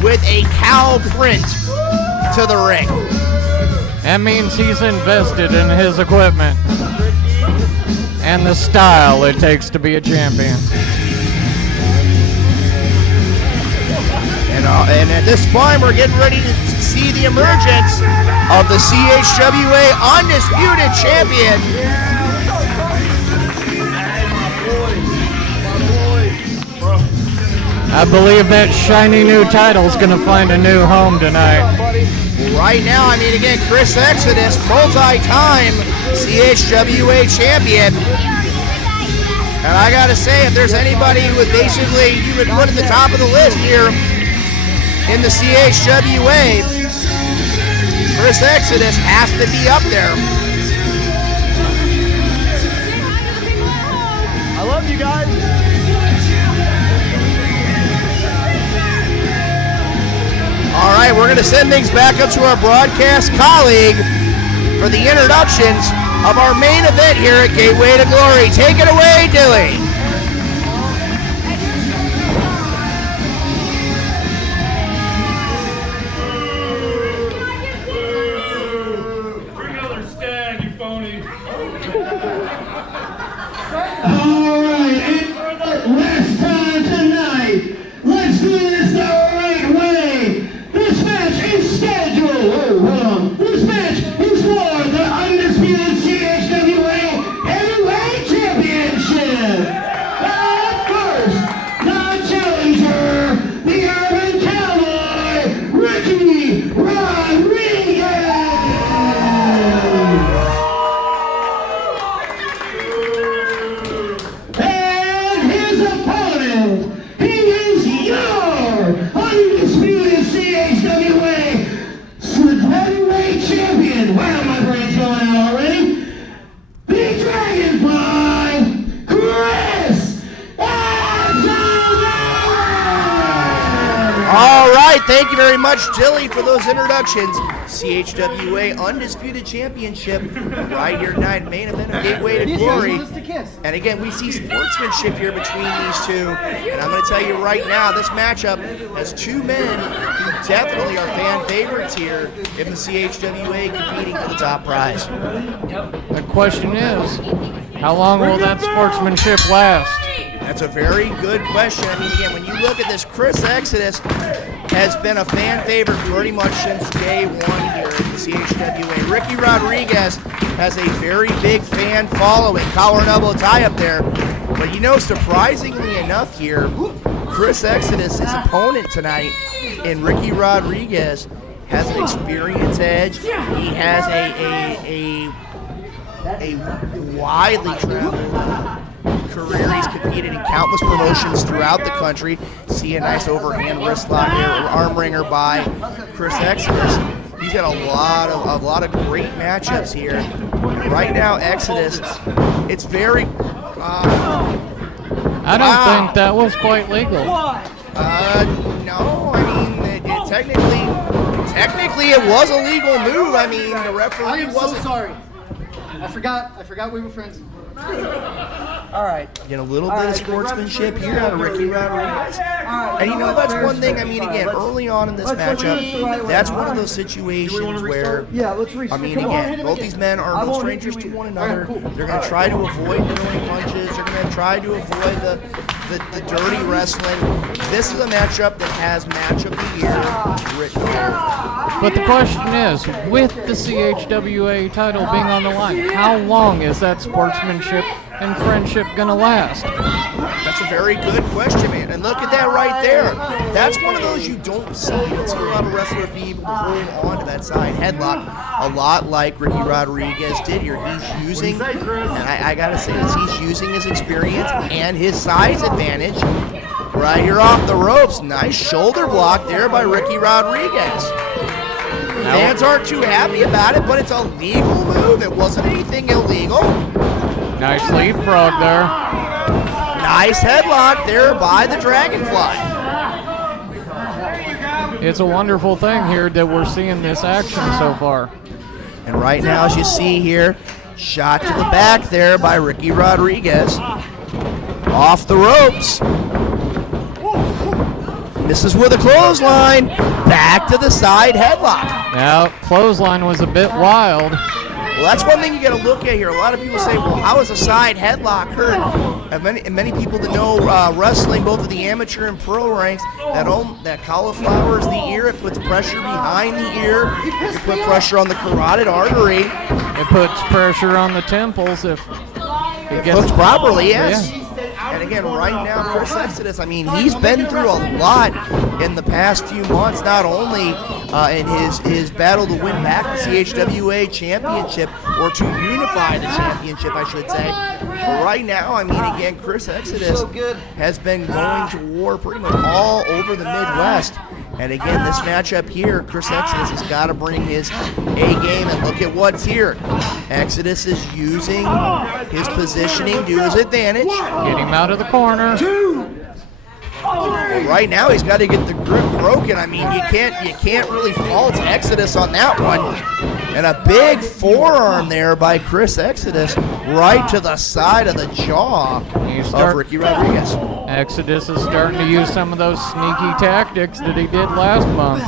with a cow print to the ring. That means he's invested in his equipment and the style it takes to be a champion. And at this point, we're getting ready to see the emergence of the CHWA Undisputed Champion. I believe that shiny new title's gonna find a new home tonight. Right now, I mean, again, Chris Exodus, multi-time CHWA champion. And I gotta say, if there's anybody who would basically, you would put at the top of the list here in the CHWA, Chris Exodus has to be up there. I love you guys. All right, we're going to send things back up to our broadcast colleague for the introductions of our main event here at Gateway to Glory. Take it away, Dilly. Bring another stag, you phony. All right, and for the last time tonight, let's do this the right way. This match is scheduled. This match is for the Undisputed CHWA Heavyweight Championship. But first, the challenger, the Urban Cowboy, Ricky Rodriguez. And his opponent, he is your Undisputed CHWA Heavyweight Champion. Wow, my brain's going out already. The Dragonfly, Chris Exodus. All right, thank you very much, Dilly, for those introductions. CHWA Undisputed Championship right here tonight, main event of Gateway to Glory. And again, we see sportsmanship here between these two. And I'm going to tell you right now, this matchup has two men who definitely are fan favorites here in the CHWA competing for the top prize. The question is, how long will that sportsmanship last? That's a very good question. I mean, again, when you look at this, Chris Exodus has been a fan favorite pretty much since day one here in the CHWA. Ricky Rodriguez has a very big fan following, collar and elbow tie up there. But you know, surprisingly enough here, Chris Exodus, his opponent tonight, in Ricky Rodriguez, has an experience edge. He has a widely traveled career. He's competed in countless promotions throughout the country. See a nice overhand wrist lock there, or arm wringer by Chris Exodus. He's got a lot of great matchups here. Right now, Exodus, it's very. I don't think that was quite legal. No, I mean, technically it was a legal move. I mean, the referee I am so wasn't. sorry. I forgot we were friends. All right. Again, a little bit of sportsmanship here out of Ricky Rodriguez. And you know, that's one thing, I mean, again, early on in this matchup, that's one of those situations where, I mean, again, both these men are no strangers to one another. They're going to try to avoid throwing punches. They're going to try to avoid the dirty wrestling. This is a matchup that has match of the year written over. But the question is, with the CHWA title being on the line, how long is that sportsmanship and friendship gonna last? That's a very good question, man. And look at that right there. That's one of those you don't see. You don't see a lot of wrestlers be able to hold on to that side headlock, a lot like Ricky Rodriguez did here. He's using, and I gotta say this, he's using his experience and his size advantage right here off the ropes. Nice shoulder block there by Ricky Rodriguez. Fans aren't too happy about it, but it's a legal move. It wasn't anything illegal. Nice leapfrog there. Nice headlock there by the Dragonfly. It's a wonderful thing here that we're seeing this action so far. And right now, as you see here, shot to the back there by Ricky Rodriguez. Off the ropes. Misses with a clothesline. Back to the side headlock. Now, clothesline was a bit wild. Well, that's one thing you got to look at here. A lot of people say, well, how is a side headlock hurt? And many people that know wrestling, both of the amateur and pro ranks, that cauliflower is the ear. It puts pressure behind the ear. You put pressure on the carotid artery. It puts pressure on the temples if it gets hooked properly, yes. Yeah. And again, right now, Chris Exodus, I mean, he's been through a lot in the past few months, not only in his battle to win back the CHWA championship, or to unify the championship, I should say. But right now, I mean, again, Chris Exodus has been going to war pretty much all over the Midwest. And again, this matchup here, Chris Exodus has got to bring his A game, and look at what's here. Exodus is using his positioning to his advantage. Get him out of the corner. Right now, he's got to get the grip broken. I mean, you can't really fault Exodus on that one. And a big forearm there by Chris Exodus right to the side of the jaw of Ricky Rodriguez. Exodus is starting to use some of those sneaky tactics that he did last month.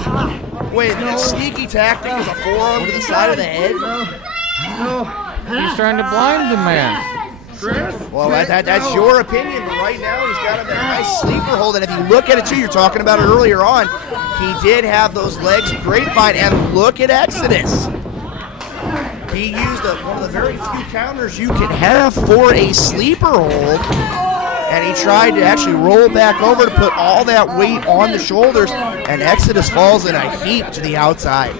Wait, a sneaky tactic is a forearm to the side of the head? He's trying to blind the man. Well, that's your opinion, but right now he's got him in a nice sleeper hold. And if you look at it, too, you're talking about it earlier on, he did have those legs grapevine, and look at Exodus. He used one of the very few counters you can have for a sleeper hold, and he tried to actually roll back over to put all that weight on the shoulders, and Exodus falls in a heap to the outside.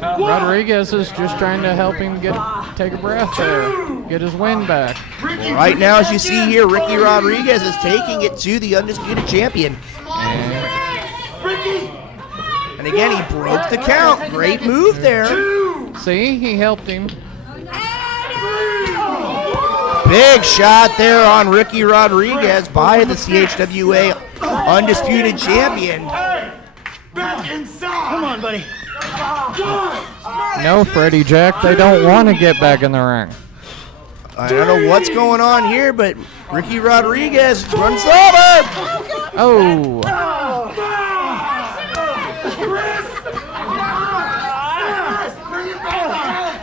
Rodriguez is just trying to help him take a breath there, get his wind back. Well, right now, as you see here, Ricky Rodriguez is taking it to the undisputed champion. And again, he broke the count. Great move there. See, he helped him. Big shot there on Ricky Rodriguez by the CHWA undisputed champion. Back inside. Come on, buddy. No, Freddie Jack, they don't want to get back in the ring. I don't know what's going on here, but Ricky Rodriguez runs over. Oh.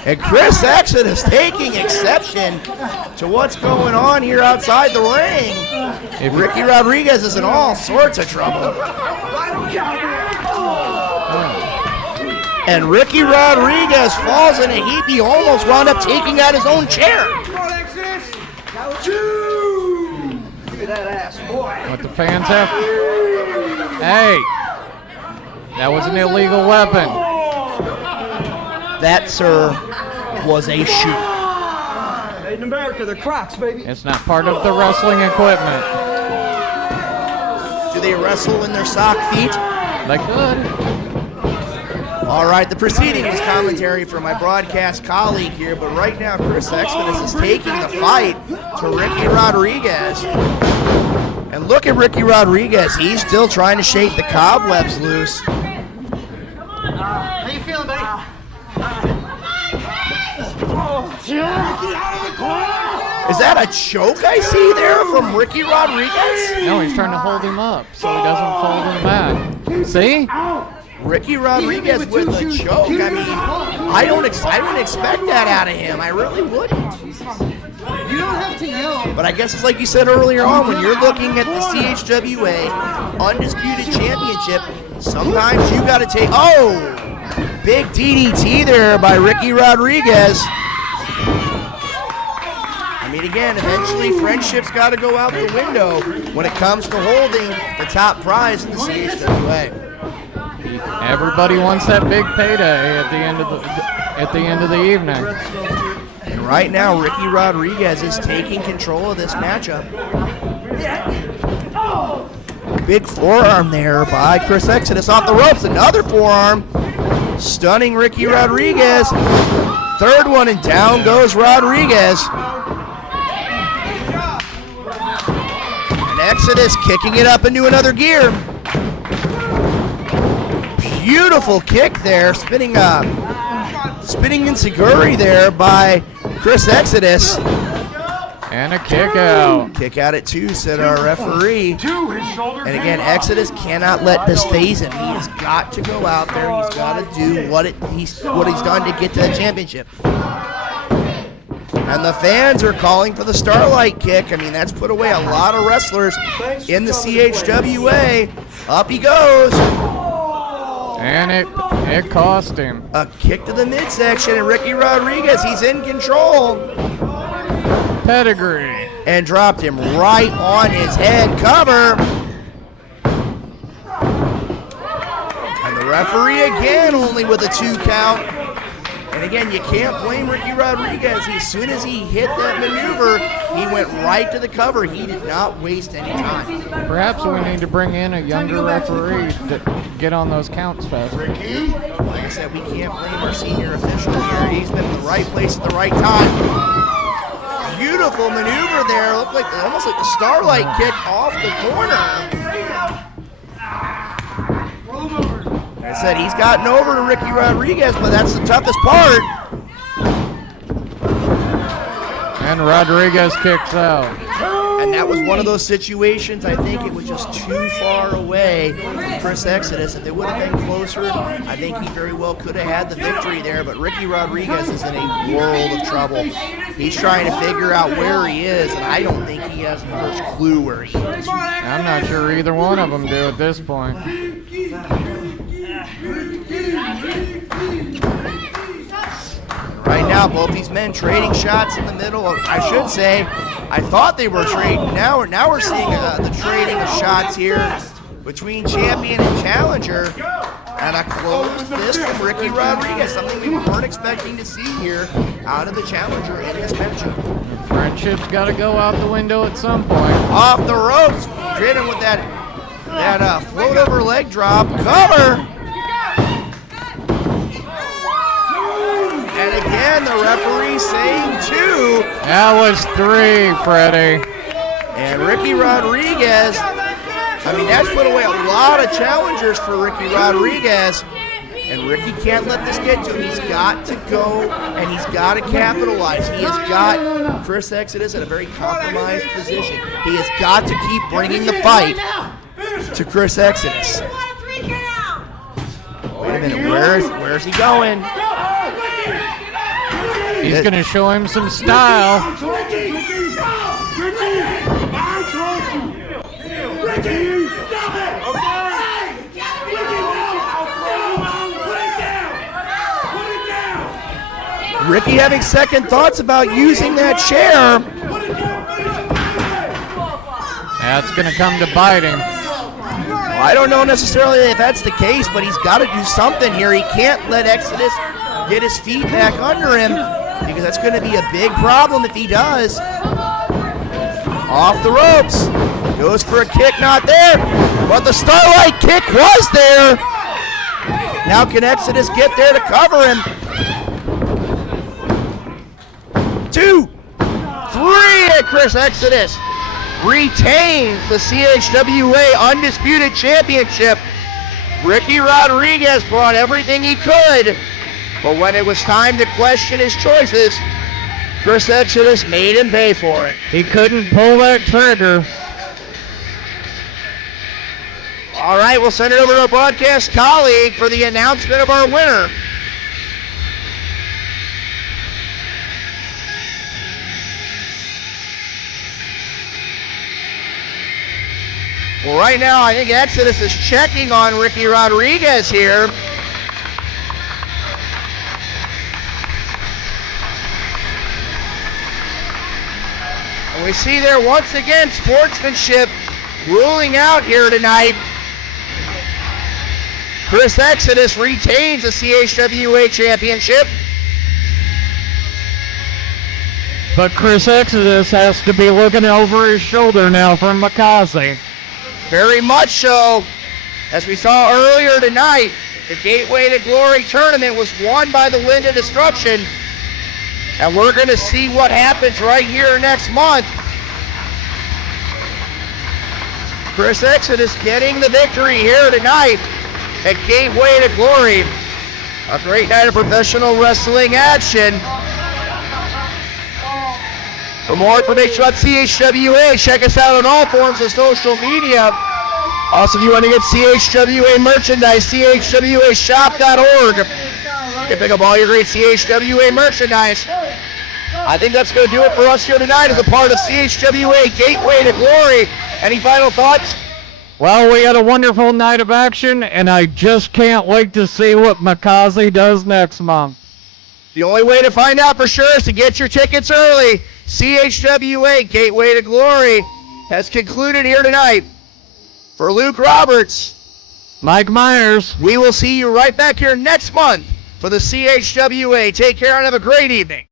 And Chris Exodus taking exception to what's going on here outside the ring. Ricky Rodriguez is in all sorts of trouble. And Ricky Rodriguez falls in a heap. He almost wound up taking out his own chair. Give me that ass, boy. What the fans have. Hey, that was an illegal weapon. That, sir, was a shoot. Made in America, they're Crocs, baby. It's not part of the wrestling equipment. Do they wrestle in their sock feet? They could. All right, the proceeding was commentary from my broadcast colleague here, but right now Chris Exodus is taking the fight to Ricky Rodriguez. And look at Ricky Rodriguez. He's still trying to shake the cobwebs loose. How you feeling, buddy? Get out of the corner! Is that a choke I see there from Ricky Rodriguez? No, he's trying to hold him up so he doesn't fold him back. See? Ricky Rodriguez with a choke. I mean, I don't expect that out of him. I really wouldn't. You don't have to yell. But I guess it's like you said earlier on, when you're looking at the CHWA Undisputed Championship, sometimes you got to take, big DDT there by Ricky Rodriguez. I mean, again, eventually friendship's got to go out the window when it comes to holding the top prize in the CHWA. Everybody wants that big payday at the end of the evening. And right now, Ricky Rodriguez is taking control of this matchup. Big forearm there by Chris Exodus off the ropes. Another forearm. Stunning Ricky Rodriguez. Third one, and down goes Rodriguez. And Exodus kicking it up into another gear. Beautiful kick there. Spinning Insiguri there by Chris Exodus. And a kick out. Kick out at 2, said our referee. And again, Exodus cannot let this phase him. He has got to go out there. He's got to do what he's done to get to the championship. And the fans are calling for the Starlight kick. I mean, that's put away a lot of wrestlers in the CHWA. Up he goes. And it cost him. A kick to the midsection, and Ricky Rodriguez, he's in control. Pedigree. And dropped him right on his head. Cover. And the referee again only with a 2 count. And again, you can't blame Ricky Rodriguez. As soon as he hit that maneuver, he went right to the cover. He did not waste any time. Perhaps we need to bring in a younger referee to get on those counts faster. Like I said, we can't blame our senior official here. He's been in the right place at the right time. Beautiful maneuver there. Looked like almost like the Starlight kick off the corner. Like I said, he's gotten over to Ricky Rodriguez, but that's the toughest part. And Rodriguez kicks out. And that was one of those situations, I think it was just too far away from Chris Exodus. If they would have been closer, I think he very well could have had the victory there. But Ricky Rodriguez is in a world of trouble. He's trying to figure out where he is, and I don't think he has the first clue where he is. I'm not sure either one of them do at this point. Right now, both these men trading shots in the middle. I should say, I thought they were trading. Now we're seeing the trading of shots here between champion and challenger. And a closed fist from Ricky Rodriguez, something we weren't expecting to see here out of the challenger in this matchup. Friendship's got to go out the window at some point. Off the ropes, driven with that float over leg drop. Cover. And again, the referee saying 2. That was 3, Freddie. And Ricky Rodriguez, I mean, that's put away a lot of challengers for Ricky Rodriguez. And Ricky can't let this get to him. He's got to go, and he's got to capitalize. He has got Chris Exodus in a very compromised position. He has got to keep bringing the fight to Chris Exodus. Wait a minute, where is he going? He's going to show him some style. Ricky having second thoughts about using that chair. That's going to come to bite him. I don't know necessarily if that's the case, but he's got to do something here. He can't let Exodus get his feet back under him, because that's going to be a big problem if he does. Off the ropes. Goes for a kick, not there. But the Starlight kick was there. Now can Exodus get there to cover him? 2, 3, and Chris Exodus retains the CHWA Undisputed Championship. Ricky Rodriguez brought everything he could, but when it was time to question his choices, Chris Exodus made him pay for it. He couldn't pull that trigger. All right, we'll send it over to our broadcast colleague for the announcement of our winner. Well, right now, I think Exodus is checking on Ricky Rodriguez here. And we see there once again sportsmanship ruling out here tonight. Chris Exodus retains the CHWA championship. But Chris Exodus has to be looking over his shoulder now from Makazi. Very much so. As we saw earlier tonight, the Gateway to Glory tournament was won by the Linda Destruction. And we're going to see what happens right here next month. Chris Exodus getting the victory here tonight at Gateway to Glory. A great night of professional wrestling action. For more information about CHWA, check us out on all forms of social media. Also, if you want to get CHWA merchandise, chwashop.org. You can pick up all your great CHWA merchandise. I think that's going to do it for us here tonight as a part of CHWA Gateway to Glory. Any final thoughts? Well, we had a wonderful night of action, and I just can't wait to see what Makazi does next month. The only way to find out for sure is to get your tickets early. CHWA Gateway to Glory has concluded here tonight. For Luke Roberts, Mike Myers, we will see you right back here next month for the CHWA. Take care and have a great evening.